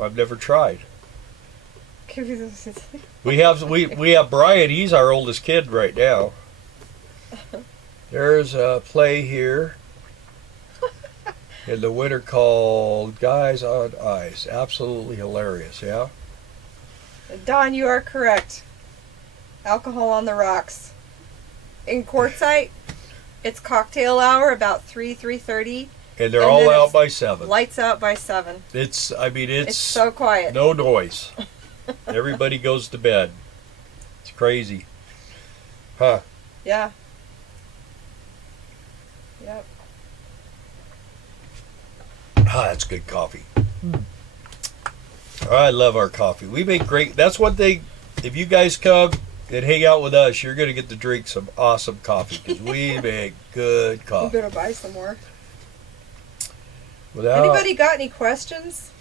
I've never tried. We have Brian. He's our oldest kid right now. There's a play here in the winter called Guys on Ice. Absolutely hilarious, yeah? Don, you are correct. Alcohol on the rocks. In Quartzsite, it's cocktail hour about 3:30. And they're all out by 7. Lights out by 7. It's so quiet. No noise. Everybody goes to bed. It's crazy. Huh. Yeah. Yep. Ah, that's good coffee. I love our coffee. We make great. That's one thing. If you guys come and hang out with us, you're going to get to drink some awesome coffee because we make good coffee. We better buy some more. Without, Anybody got any questions?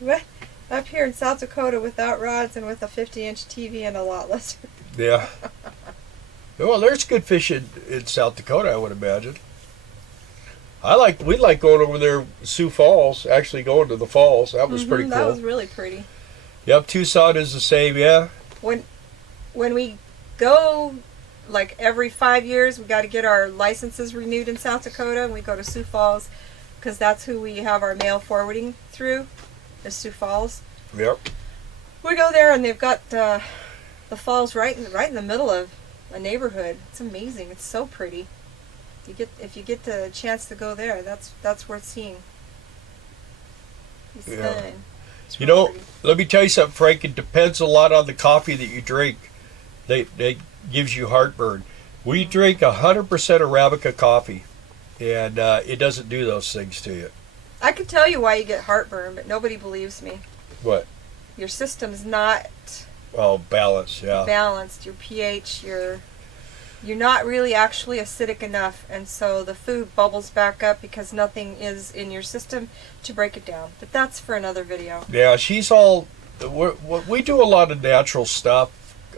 What? Up here in South Dakota without rods and with a 50-inch TV and a lot less. Yeah. Well, there's good fish in South Dakota, I would imagine. We like going over there, Sioux Falls, actually going to the falls. That was pretty cool. That was really pretty. Yep, Tucson is the same, yeah. When we go, like every 5 years, we got to get our licenses renewed in South Dakota, and we go to Sioux Falls because that's who we have our mail forwarding through, is Sioux Falls. Yep. We go there, and they've got the falls right in the middle of a neighborhood. It's amazing. It's so pretty. If you get the chance to go there, that's worth seeing. It's stunning. It's really pretty. Let me tell you something, Frank. It depends a lot on the coffee that you drink. That gives you heartburn. We drink 100% Arabica coffee, and it doesn't do those things to you. I could tell you why you get heartburn, but nobody believes me. What? Your system's not Balanced, yeah. balanced. Your pH, you're not really actually acidic enough, and so the food bubbles back up because nothing is in your system to break it down. But that's for another video. Yeah, we do a lot of natural stuff,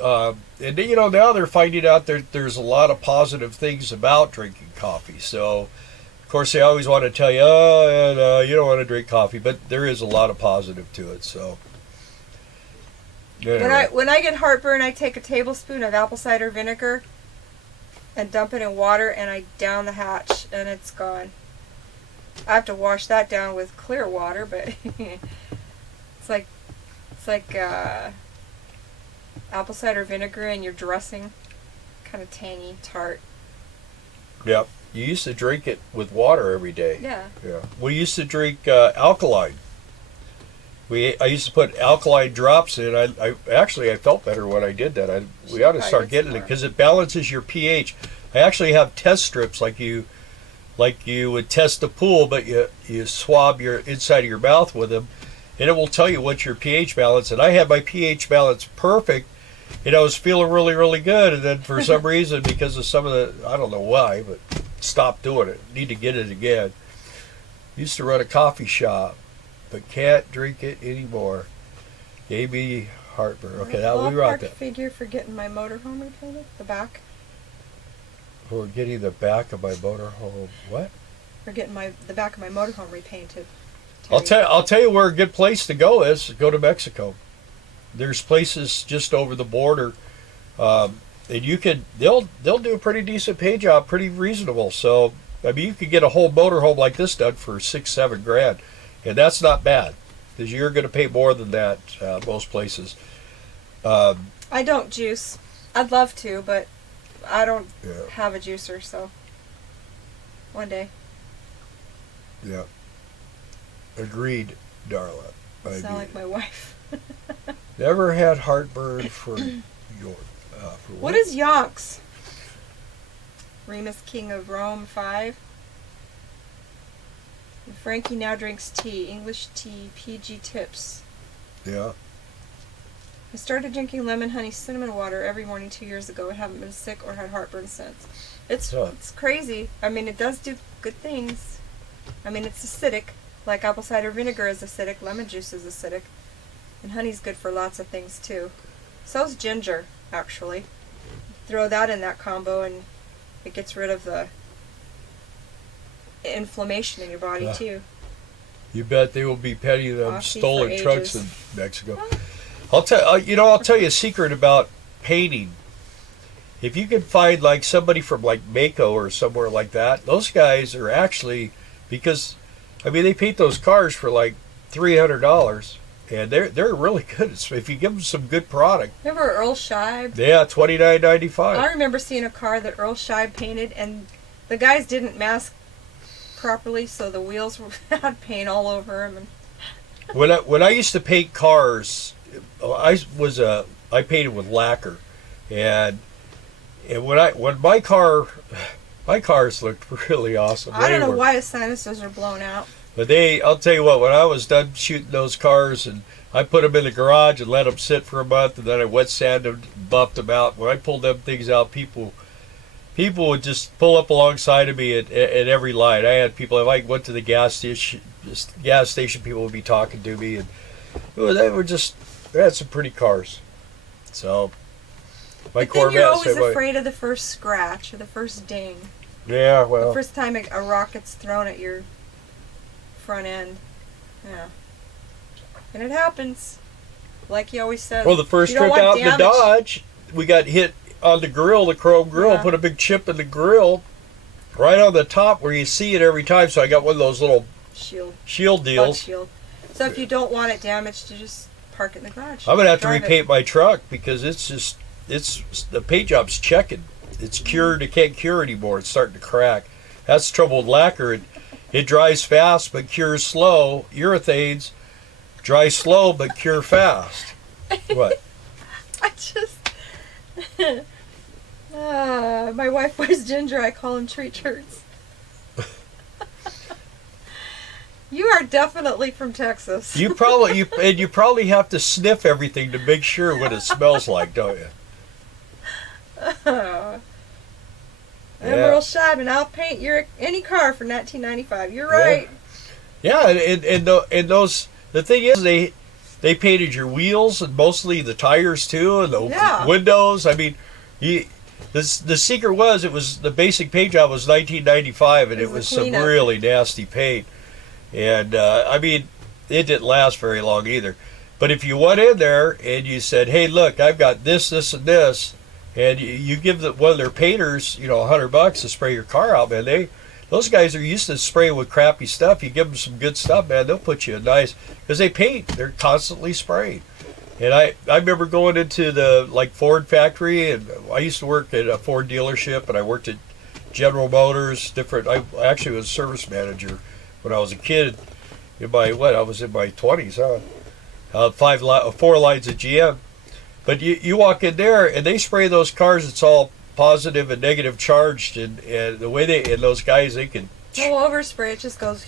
and now they're finding out there's a lot of positive things about drinking coffee. So, of course, they always want to tell you, you don't want to drink coffee, but there is a lot of positive to it. So, anyway. When I get heartburn, I take a tablespoon of apple cider vinegar and dump it in water, and I down the hatch, and it's gone. I have to wash that down with clear water, but it's like apple cider vinegar in your dressing, kind of tangy, tart. Yep. You used to drink it with water every day. Yeah. Yeah. We used to drink alkaline. I used to put alkaline drops in. I felt better when I did that. We ought to start getting it because it balances your pH. I actually have test strips like you would test a pool, but you swab your inside of your mouth with them, and it will tell you what's your pH balance. And I had my pH balance perfect, and I was feeling really, really good. And then for some reason, because of some of the, I don't know why, but stopped doing it. Need to get it again. Used to run a coffee shop, but can't drink it anymore. Gave me heartburn. Okay, now we rock that. Figure for getting my motorhome repainted. The back. For getting the back of my motorhome. What? For getting the back of my motorhome repainted. I'll tell you where a good place to go is. Go to Mexico. There's places just over the border, and they'll do a pretty decent paint job, pretty reasonable. So I mean, you could get a whole motorhome like this done for $6-7 grand. And that's not bad, because you're going to pay more than that most places. I don't juice. I'd love to, but I don't have a juicer, so one day. Yeah. Agreed, Darla. Sound like my wife. Never had heartburn for your... What is Yonks? Remus King of Rome 5. And Frankie now drinks tea. English tea, PG tips. Yeah. I started drinking lemon honey cinnamon water every morning 2 years ago and haven't been sick or had heartburn since. It's crazy. I mean, it does do good things. I mean, it's acidic. Like apple cider vinegar is acidic. Lemon juice is acidic. And honey's good for lots of things, too. So's ginger, actually. Throw that in that combo and it gets rid of the inflammation in your body too. You bet they will be petty them stolen trucks in Mexico. Oh. I'll tell you a secret about painting. If you can find like somebody from like Mako or somewhere like that, those guys are actually, because I mean they paint those cars for like $300, and they're really good if you give them some good product. Remember Earl Scheib? Yeah, $29.95. I remember seeing a car that Earl Scheib painted, and the guys didn't mask properly, so the wheels had paint all over them. And when I used to paint cars, I painted with lacquer, and when my car, My cars looked really awesome. I don't know why his sinuses are blown out. But I'll tell you what, when I was done shooting those cars and I put them in the garage and let them sit for a month, and then I wet sanded them, buffed them out. When I pulled them things out, people would just pull up alongside of me at every light. I had people, if I went to the gas station, people would be talking to me, and they had some pretty cars. So, my Corvette. You're always afraid of the first scratch or the first ding. Yeah, well. The first time a rocket's thrown at your front end. Yeah. And it happens. Like he always says. Well, the first trip out in the Dodge, we got hit on the grill, the chrome grill, put a big chip in the grill right on the top where you see it every time. So I got one of those little shield deals. Shield. So if you don't want it damaged, you just park it in the garage. I'm going to have to repaint my truck because the paint job's checking. It's cured. It can't cure anymore. It's starting to crack. That's the trouble with lacquer. It dries fast but cures slow. Urethanes dry slow but cure fast. What? My wife wears ginger. I call him tree turds. You are definitely from Texas. You probably have to sniff everything to make sure what it smells like, don't you? Emerald Scheiben, I'll paint any car for $19.95. You're right. Yeah, and those. The thing is, they painted your wheels and mostly the tires too, and the windows. I mean, the secret was the basic paint job was $19.95, and it was some really nasty paint. And I mean, it didn't last very long either. But if you went in there and you said, "Hey, look, I've got this, this, and this," and you give one of their painters, $100 to spray your car out, man, those guys are used to spraying with crappy stuff. You give them some good stuff, man, they'll put you in nice, because they paint. They're constantly spraying. And I remember going into the Ford factory, and I used to work at a Ford dealership, and I worked at General Motors, I actually was a service manager when I was a kid. I was in my 20s, 4 lines of GM. But you walk in there, and they spray those cars, it's all positive and negative charged, and the way those guys, they can no overspray, it just goes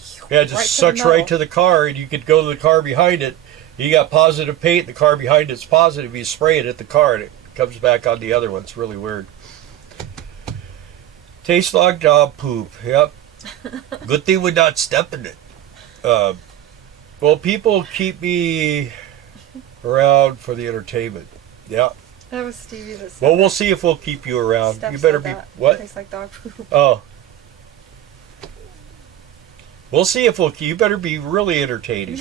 sucks right to the car, and you could go to the car behind it. You got positive paint, the car behind it's positive, you spray it at the car and it comes back on the other one. It's really weird. Tastes like dog poop. Yep. Good thing we're not stepping it. Well, people keep me around for the entertainment. Yeah. That was Stevie that said Well, we'll see if we'll keep you around. Steph You better be what? Tastes like dog poop. Oh. We'll see if you better be really entertaining.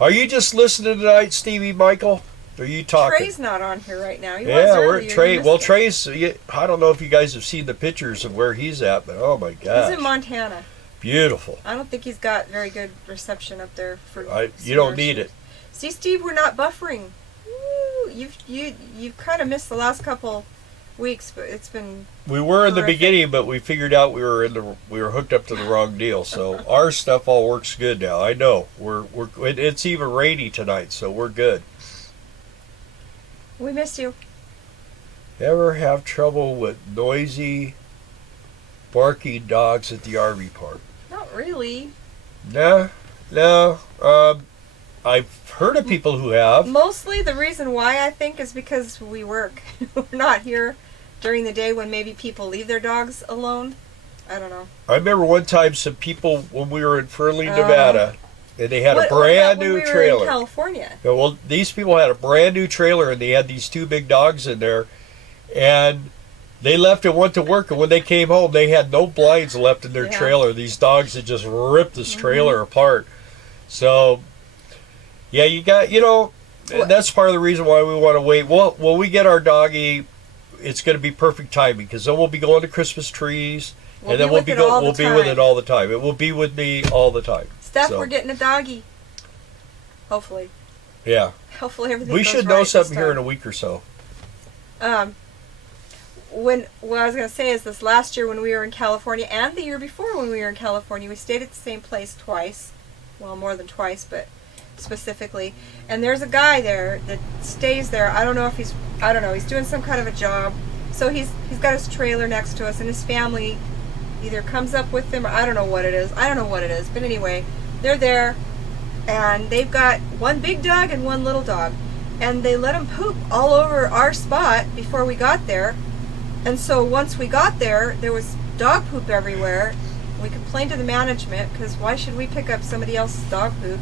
Are you just listening tonight, Stevie Michael? Or are you talking? Trey's not on here right now. We're at Trey. Well, Trey's. I don't know if you guys have seen the pictures of where he's at, but oh my God. He's in Montana. Beautiful. I don't think he's got very good reception up there for. You don't need it. See, Steve, we're not buffering. Woo, you've kind of missed the last couple weeks, but it's been. We were in the beginning, but we figured out we were hooked up to the wrong deal. So our stuff all works good now. I know it's even rainy tonight, so we're good. We missed you. Ever have trouble with noisy, barking dogs at the RV park? Not really. No. I've heard of people who have. Mostly the reason why I think is because we work. We're not here during the day when maybe people leave their dogs alone. I don't know. I remember one time some people, when we were in Fernley, Nevada, and they had a brand new trailer. We were in California. Yeah, well, these people had a brand new trailer, and they had these 2 big dogs in there, and they left and went to work, and when they came home, they had no blinds left in their trailer. These dogs had just ripped this trailer apart. So, yeah, you got, that's part of the reason why we want to wait. Well, when we get our doggy, it's going to be perfect timing, because then we'll be going to Christmas trees, and then we'll be with it all the time. It will be with me all the time. Steph, we're getting a doggy. Hopefully. Yeah. Hopefully everything We goes should right know something this here in time. a week or so. What I was going to say is this last year when we were in California, and the year before when we were in California, we stayed at the same place twice. Well, more than twice, but specifically. And there's a guy there that stays there. I don't know, he's doing some kind of a job. So he's got his trailer next to us, and his family either comes up with him, or I don't know what it is. But anyway, they're there, and they've got one big dog and one little dog, and they let him poop all over our spot before we got there. And so once we got there, there was dog poop everywhere. We complained to the management, because why should we pick up somebody else's dog poop?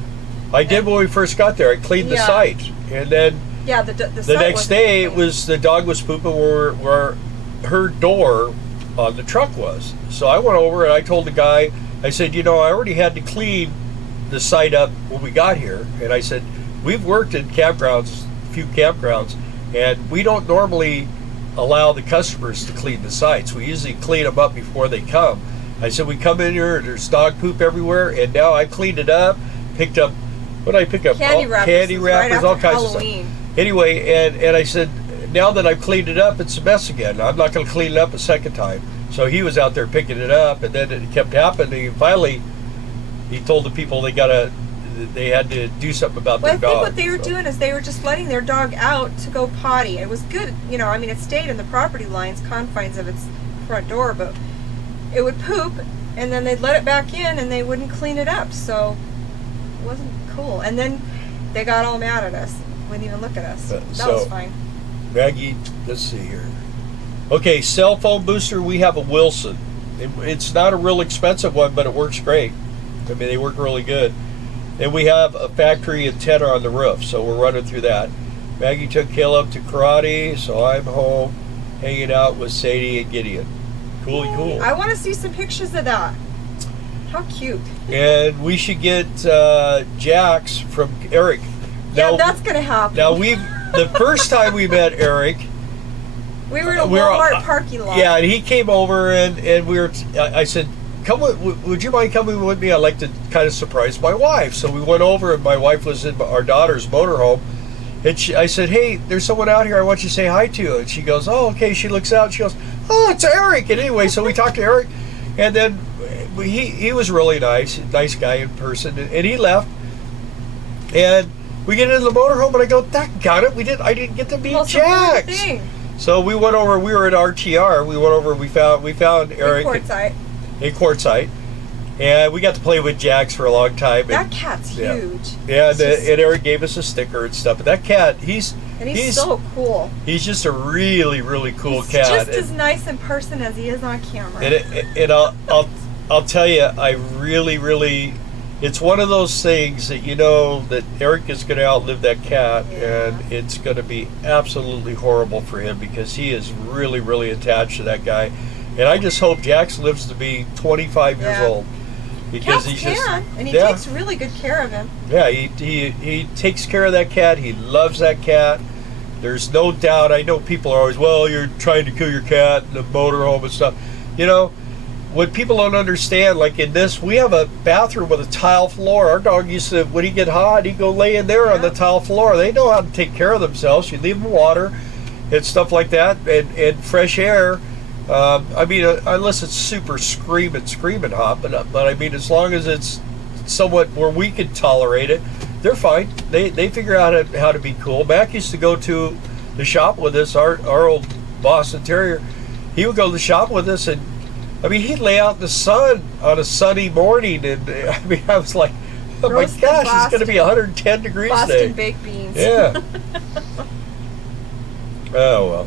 I did when we first got there. I cleaned the site, and then the next day it was the dog was pooping where her door on the truck was. So I went over and I told the guy, I said, I already had to clean the site up when we got here, and I said, we've worked at campgrounds, a few campgrounds, and we don't normally allow the customers to clean the sites. We usually clean them up before they come. I said, we come in here, there's dog poop everywhere, and now I cleaned it up, picked up, what did I pick up? Candy wrappers, right, all kinds of stuff. Anyway, and I said, now that I've cleaned it up, it's a mess again. I'm not going to clean it up a second time. So he was out there picking it up, and then it kept happening. Finally, he told the people they had to do something about their dog. I think what they were doing is they were just letting their dog out to go potty. It was good, it stayed in the property lines, confines of its front door, but it would poop, and then they'd let it back in, and they wouldn't clean it up. So it wasn't cool. And then they got all mad at us. Wouldn't even look at us. That was fine. Maggie, let's see here. Okay, cell phone booster, we have a Wilson. It's not a real expensive one, but it works great. I mean, they work really good. And we have a factory antenna on the roof, so we're running through that. Maggie took Caleb to karate, so I'm home hanging out with Sadie and Gideon. Cool. I want to see some pictures of that. How cute. And we should get Jax from Eric. Yeah, that's going to happen. Now, the first time we met Eric, we were in a Walmart parking lot. Yeah, and he came over, and I said, would you mind coming with me? I'd like to kind of surprise my wife. So we went over, and my wife was in our daughter's motorhome. And I said, hey, there's someone out here I want you to say hi to. And she goes, oh, okay. She looks out, and she goes, oh, it's Eric. And anyway, so we talked to Eric, and then he was really nice guy in person, and he left. And we get into the motorhome, and I go, got it. I didn't get to meet Jax. So we went over. We were at RTR. We went over. We found Eric in Quartzsite, and we got to play with Jax for a long time. That cat's huge. Yeah, and Eric gave us a sticker and stuff. But that cat, he's so cool. He's just a really, really cool cat. He's just as nice in person as he is on camera. And I'll tell you, I really, really. It's one of those things that that Eric is going to outlive that cat, and it's going to be absolutely horrible for him because he is really, really attached to that guy. And I just hope Jax lives to be 25 years old. Because he takes really good care of him. Yeah, he takes care of that cat. He loves that cat. There's no doubt. I know people are always, well, you're trying to kill your cat in the motorhome and stuff. What people don't understand, like in this, we have a bathroom with a tile floor. Our dog used to, when he get hot, he'd go lay in there on the tile floor. They know how to take care of themselves. You leave them water and stuff like that, and fresh air. I mean, unless it's super screaming hot, but I mean, as long as it's somewhat where we can tolerate it, they're fine. They figure out how to be cool. Mac used to go to the shop with us. Our old Boston Terrier, he would go to the shop with us, and I mean, he'd lay out in the sun on a sunny morning, and I mean, I was like, oh my gosh, it's going to be 110 degrees Boston today. baked beans. Yeah. Oh, well.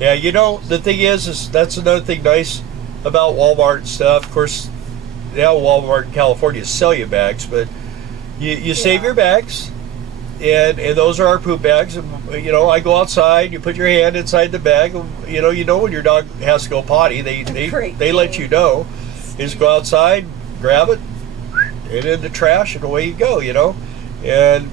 Yeah, the thing is that's another thing nice about Walmart and stuff. Of course, now Walmart in California sell you bags, but you save your bags. And those are our poop bags. And, I go outside. You put your hand inside the bag. You know when your dog has to go potty. They let you know. You just go outside, grab it, and in the trash, and away you go. And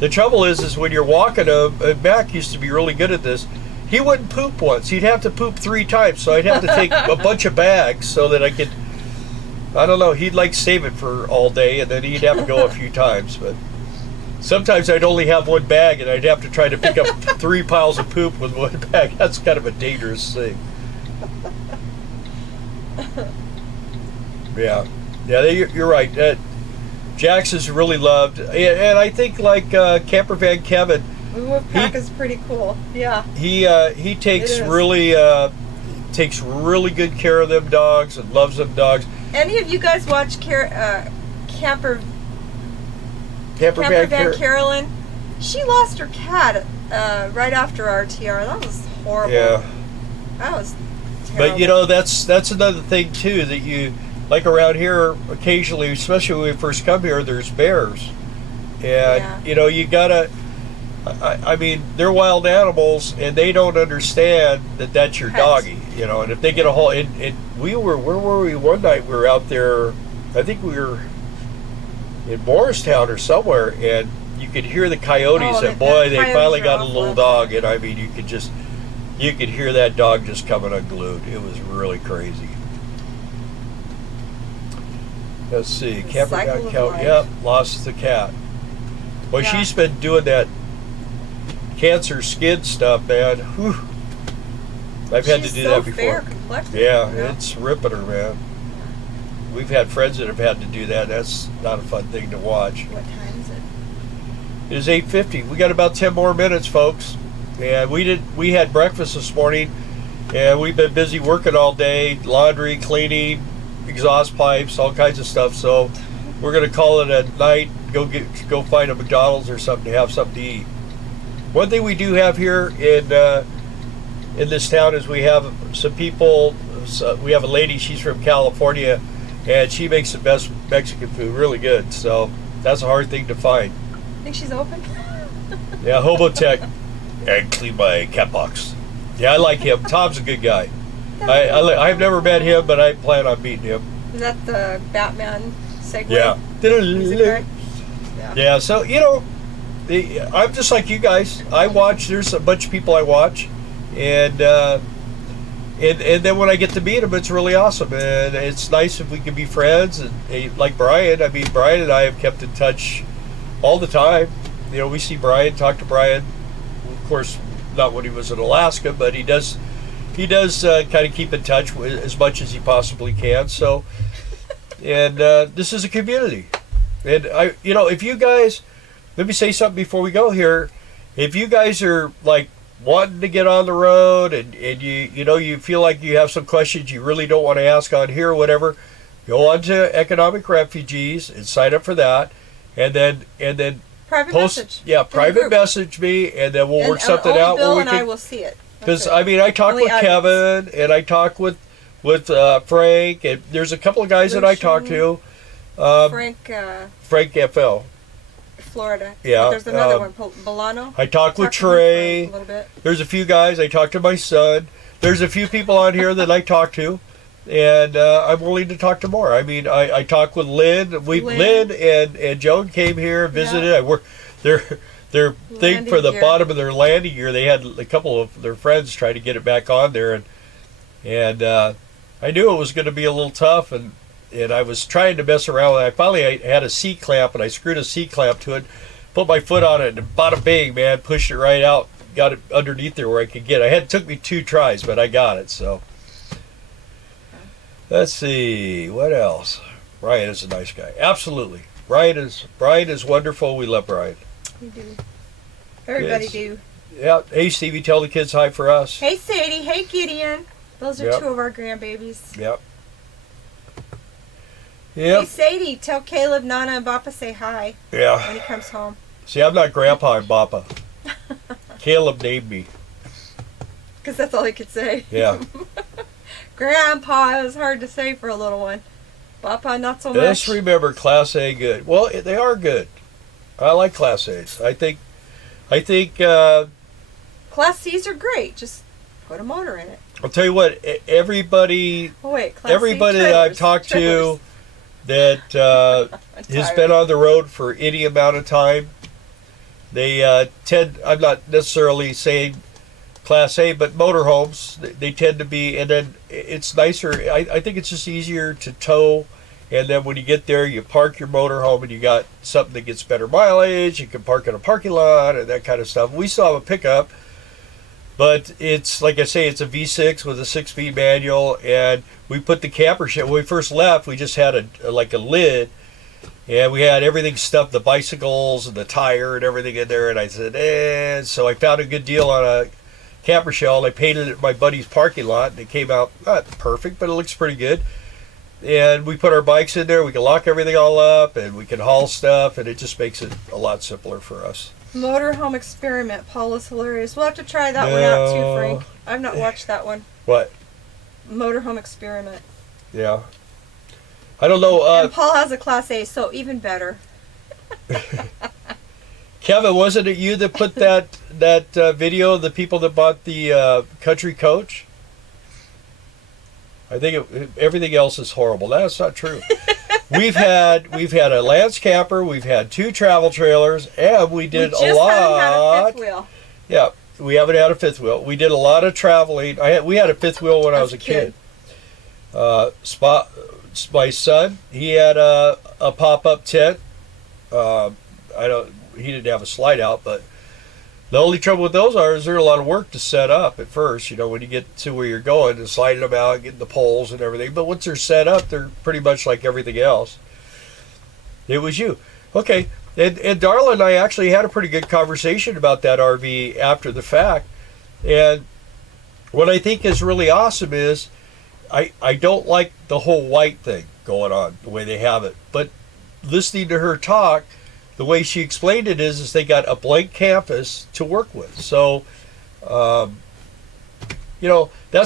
the trouble is when you're walking him. Mac used to be really good at this. He wouldn't poop once. He'd have to poop 3 times. So I'd have to take a bunch of bags so that I could. I don't know. He'd save it for all day, and then he'd have to go a few times, but. Sometimes I'd only have one bag, and I'd have to try to pick up 3 piles of poop with one bag. That's kind of a dangerous thing. Yeah, you're right. Jax is really loved, and I think like Camper Van Kevin, Wolf pack is pretty cool. Yeah. He takes takes really good care of them dogs and loves them dogs. Any of you guys watch Camper Van Van Carolyn? She lost her cat right after RTR. That was horrible. Yeah. That was terrible. But you know, that's another thing too, that you like around here occasionally, especially when we first come here, there's bears. And you know, you gotta I mean, they're wild animals, and they don't understand that that's your doggy, you know. And if they get a hold, and where were we one night? We were out there, I think we were in Morristown or somewhere, and you could hear the coyotes, and boy, they finally got a little dog, and I mean, you could hear that dog just coming unglued. It was really crazy. Let's see, camper got count. Yep, lost the cat. Well, she's been doing that cancer skin stuff, man. Whew. I've had to do that before. Yeah, it's ripping her, man. We've had friends that have had to do that. That's not a fun thing to watch. What time is it? It is 8:50. We got about 10 more minutes, folks. And we had breakfast this morning, and we've been busy working all day, laundry, cleaning, exhaust pipes, all kinds of stuff. So we're gonna call it a night. Go find a McDonald's or something to have something to eat. One thing we do have here in this town is we have some people. We have a lady. She's from California, and she makes the best Mexican food. Really good. So that's a hard thing to find. Think she's open? Yeah, Hobotech, and clean my cat box. Yeah, I like him. Tom's a good guy. I've never met him, but I plan on meeting him. Is that the Batman segue? Yeah. Yeah. So you know. I'm just like you guys. I watch. There's a bunch of people I watch, and then when I get to meet them, it's really awesome, and it's nice if we can be friends. And like Brian, I mean, Brian and I have kept in touch all the time. You know, we see Brian, talk to Brian. Of course, not when he was in Alaska, but he does kind of keep in touch with as much as he possibly can. So, and this is a community, and if you guys. Let me say something before we go here. If you guys are like wanting to get on the road and you feel like you have some questions you really don't want to ask on here or whatever, go on to Economic Refugees and sign up for that, and then private message. Yeah, private message me, and then we'll work something out. Bill and I will see it. Because I mean, I talk with Kevin and I talk with Frank, and there's a couple of guys that I talk to. Frank FL. Florida. Yeah. There's another one, Bolano. I talk with Trey. A little bit. There's a few guys. I talk to my son. There's a few people on here that I talk to, and I'm willing to talk to more. I mean, I talk with Lynn. Lynn and Joan came here, visited. Yeah. I work their thing for the bottom of their landing gear. They had a couple of their friends try to get it back on there, and I knew it was going to be a little tough, and I was trying to mess around with it. I had a C-clamp, and I screwed a C-clamp to it, put my foot on it, and bada bing, man, pushed it right out, got it underneath there where I could get it. It took me 2 tries, but I got it, so. Let's see, what else? Brian is a nice guy. Absolutely. Brian is wonderful. We love Brian. We do. Everybody do. Yeah. Hey, Stevie, tell the kids hi for us. Hey, Sadie. Hey, Gideon. Those are 2 of our grandbabies. Yep. Yep. Hey, Sadie, tell Caleb, Nana, and Bappa say hi. Yeah. When he comes home. See, I'm not Grandpa and Bappa. Caleb named me. Because that's all he could say. Yeah. Grandpa is hard to say for a little one. Bappa, not so much. Just remember, Class A good. Well, they are good. I like Class A's. I think. Class C's are great. Just put a motor in it. I'll tell you what. Everybody that I've talked to that has been on the road for any amount of time, they tend. I'm not necessarily saying Class A, but motorhomes, they tend to be, and then it's nicer. I think it's just easier to tow, and then when you get there, you park your motorhome, and you got something that gets better mileage. You can park in a parking lot and that kind of stuff. We still have a pickup, but it's, like I say, it's a V6 with a 6-speed manual, and we put the camper shed. When we first left, we just had a lid, And we had everything stuffed, the bicycles and the tire and everything in there. And I said, so I found a good deal on a camper shell. And I painted it in my buddy's parking lot. And it came out not perfect, but it looks pretty good. And we put our bikes in there. We can lock everything all up and we can haul stuff. And it just makes it a lot simpler for us. Motorhome Experiment. Paul is hilarious. We'll have to try that one out too, Frank. I've not watched that one. What? Motorhome Experiment. Yeah. I don't know. And Paul has a Class A, so even better. Kevin, wasn't it you that put that video of the people that bought the country coach? I think everything else is horrible. That's not true. We've had a Lance camper, we've had 2 travel trailers, and we did we just a lot. Haven't had a fifth wheel. Yeah, we haven't had a fifth wheel. We did a lot of traveling. We had a fifth wheel when I was a kid. My son, he had a pop-up tent. He didn't have a slide out, but the only trouble with those is they're a lot of work to set up at first, when you get to where you're going and sliding them out, getting the poles and everything. But once they're set up, they're pretty much like everything else. It was you. Okay. And Darla and I actually had a pretty good conversation about that RV after the fact. And what I think is really awesome is I don't like the whole white thing going on the way they have it. But listening to her talk, the way she explained it is they got a blank canvas to work with. So, that's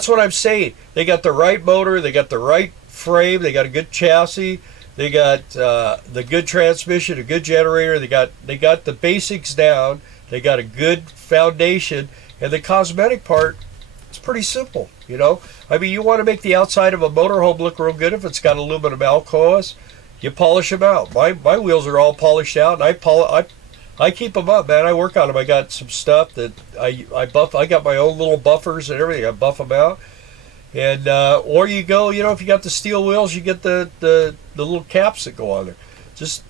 what I'm saying. They got the right motor, they got the right frame, they got a good chassis, they got the good transmission, a good generator, they got the basics down, they got a good foundation, and the cosmetic part, it's pretty simple, I mean, you want to make the outside of a motorhome look real good if it's got aluminum alcoas. You polish them out. My wheels are all polished out, and I keep them up, man. I work on them. I got some stuff that I buff. I got my own little buffers and everything. I buff them out, and or you go, if you got the steel wheels, you get the little caps that go on there. Just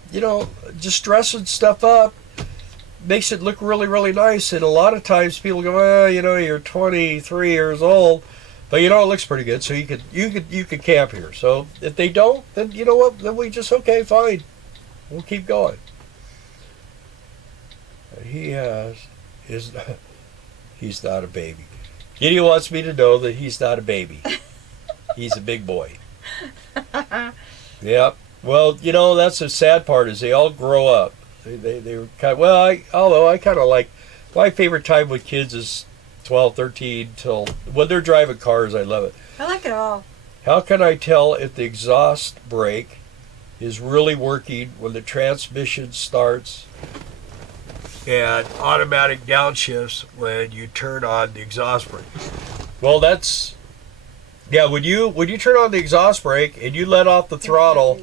just dressing stuff up makes it look really, really nice. And a lot of times people go, well, you're 23 years old. But it looks pretty good, so you could camp here. So if they don't, then you know what? Then we just fine. We'll keep going. He's not a baby. Gideon wants me to know that he's not a baby. He's a big boy. Yeah. Well, that's the sad part is they all grow up. They were although I kind of like my favorite time with kids is 12, 13 till when they're driving cars. I love it. I like it all. How can I tell if the exhaust brake is really working when the transmission starts and automatic downshifts when you turn on the exhaust brake? Well, when you turn on the exhaust brake and you let off the throttle,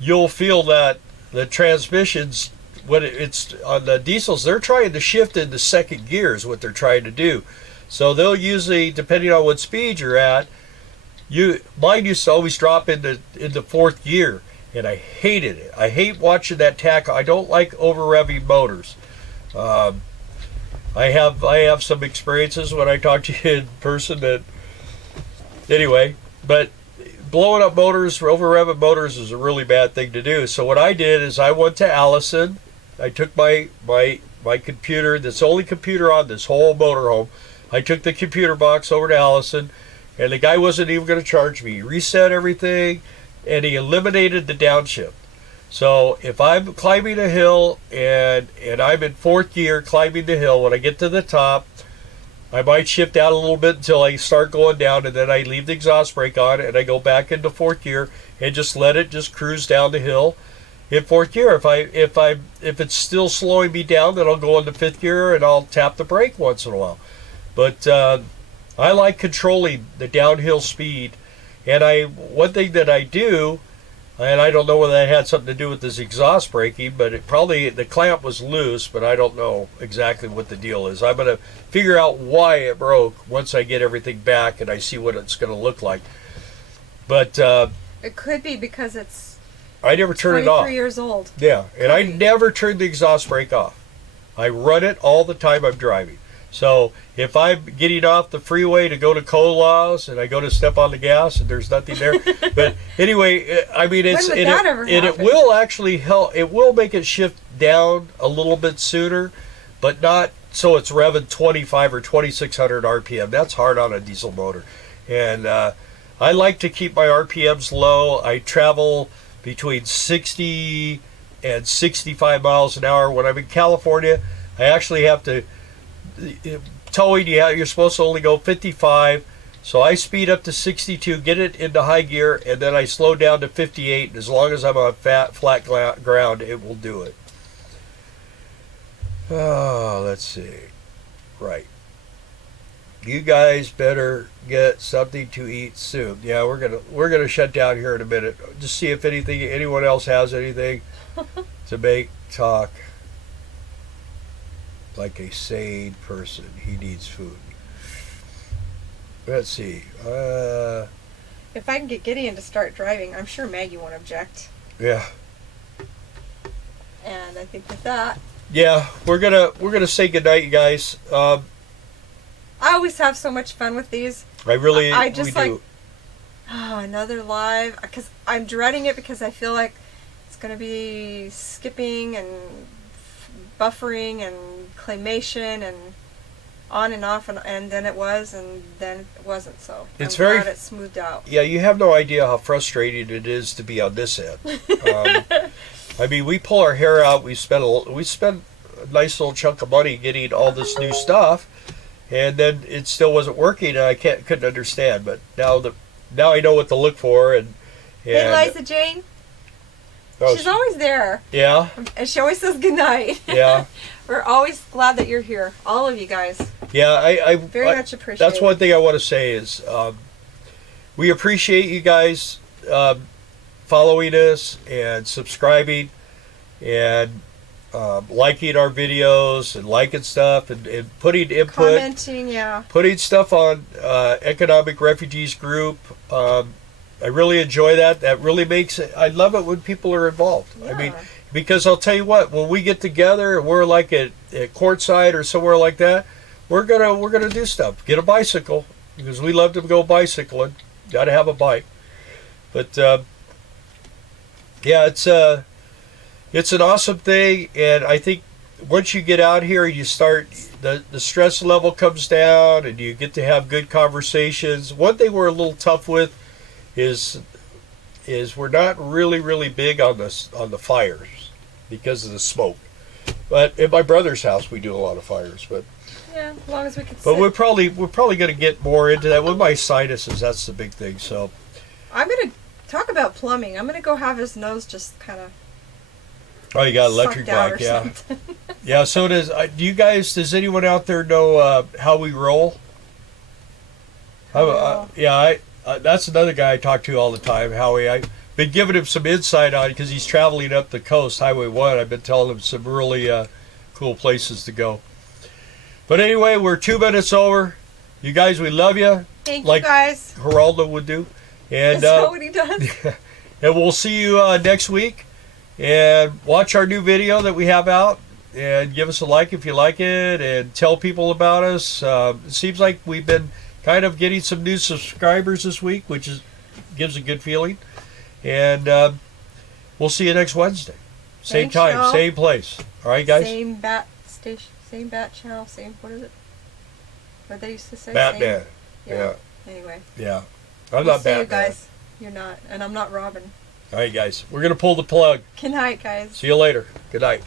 you'll feel that the transmissions, when it's on the diesels, they're trying to shift into second gear is what they're trying to do. So they'll usually, depending on what speed you're at, mine used to always drop into fourth gear, and I hated it. I hate watching that tacho. I don't like over revving motors. I have some experiences when I talk to you in person anyway, but blowing up motors, over revving motors is a really bad thing to do. So what I did is I went to Allison. I took my computer, that's the only computer on this whole motorhome. I took the computer box over to Allison, and the guy wasn't even going to charge me. He reset everything, and he eliminated the downshift. So if I'm climbing a hill and I'm in fourth gear climbing the hill, when I get to the top, I might shift out a little bit until I start going down, and then I leave the exhaust brake on, and I go back into fourth gear and just let it just cruise down the hill in fourth gear. If it's still slowing me down, then I'll go into fifth gear and I'll tap the brake once in a while. But I like controlling the downhill speed. And one thing that I do, and I don't know whether that had something to do with this exhaust braking, but the clamp was loose, but I don't know exactly what the deal is. I'm going to figure out why it broke once I get everything back and I see what it's going to look like. But it could be because I never turn it off. 23 years old. Yeah, and I never turn the exhaust brake off. I run it all the time I'm driving. So if I'm getting off the freeway to go to Cola's and I go to step on the gas and there's nothing there, but anyway, I mean it's When would that ever it happen? will actually help. It will make it shift down a little bit sooner, but not so it's revving 25 or 2600 RPM. That's hard on a diesel motor, and I like to keep my RPMs low. I travel between 60 and 65 miles an hour. When I'm in California, I actually have to towing. You're supposed to only go 55, so I speed up to 62, get it into high gear, and then I slow down to 58. And as long as I'm on flat ground, it will do it. Oh, let's see. Right. You guys better get something to eat soon. Yeah, we're gonna shut down here in a minute. Just see if anyone else has anything to make talk like a sane person. He needs food. Let's see. If I can get Gideon to start driving, I'm sure Maggie won't object. Yeah. And I think with that, Yeah, we're gonna say goodnight, you guys. I always have so much fun with these. I just we like, do. oh, another live, because I'm dreading it because I feel like it's going to be skipping and buffering and claymation and on and off, and then it was, and then it wasn't. So It's I'm very- glad it smoothed out. Yeah, you have no idea how frustrating it is to be on this end. I mean, we pull our hair out. We spend a nice little chunk of money getting all this new stuff, and then it still wasn't working, and I couldn't understand. But now I know what to look for, and Hey, Liza Jane, oh, she's always there, yeah, and she always says goodnight. yeah, We're always glad that you're here, all of you guys. yeah. I Very much appreciate That's one thing I want to say is we appreciate you guys following us and subscribing and liking our videos and liking stuff and putting input, Commenting, yeah. putting stuff on Economic Refugees Group. I really enjoy that. That really makes it. I love it when people are involved. I mean, Yeah. because I'll tell you what, when we get together and we're like at Courtside or somewhere like that, we're gonna do stuff. Get a bicycle because we love to go bicycling. Got to have a bike. But yeah, it's an awesome thing, and I think once you get out here, you start the stress level comes down, and you get to have good conversations. One thing we're a little tough with is we're not really big on the fires because of the smoke. But at my brother's house, we do a lot of fires. But Yeah, as long as we can but sit. we're probably going to get more into that with my sinuses. That's the big thing. So I'm going to talk about plumbing. I'm going to go have his nose just kind of oh, you got an electric sucked out bike, or yeah, something. yeah. So do you guys? Does anyone out there know how we roll? Yeah, that's another guy I talk to all the time, Howie. I've been giving him some insight on it because he's traveling up the coast, Highway 1. I've been telling him some really cool places to go. But anyway, we're 2 minutes over. You guys, we love you, Thank like you guys. Geraldo would do. And, Is that what he does? and we'll see you next week. And watch our new video that we have out. And give us a like if you like it. And tell people about us. It seems like we've been kind of getting some new subscribers this week, which gives a good feeling. And we'll see you next Wednesday. Same Thanks, time, y'all. same place. All right, guys? Same bat station, same bat channel, same, what is it? What they used to say? Batman. Same- Yeah. Anyway. Yeah. I'm We'll not see you Batman. guys. You're not. And I'm not Robin. All right, guys. We're going to pull the plug. Good night, guys. See you later. Good night.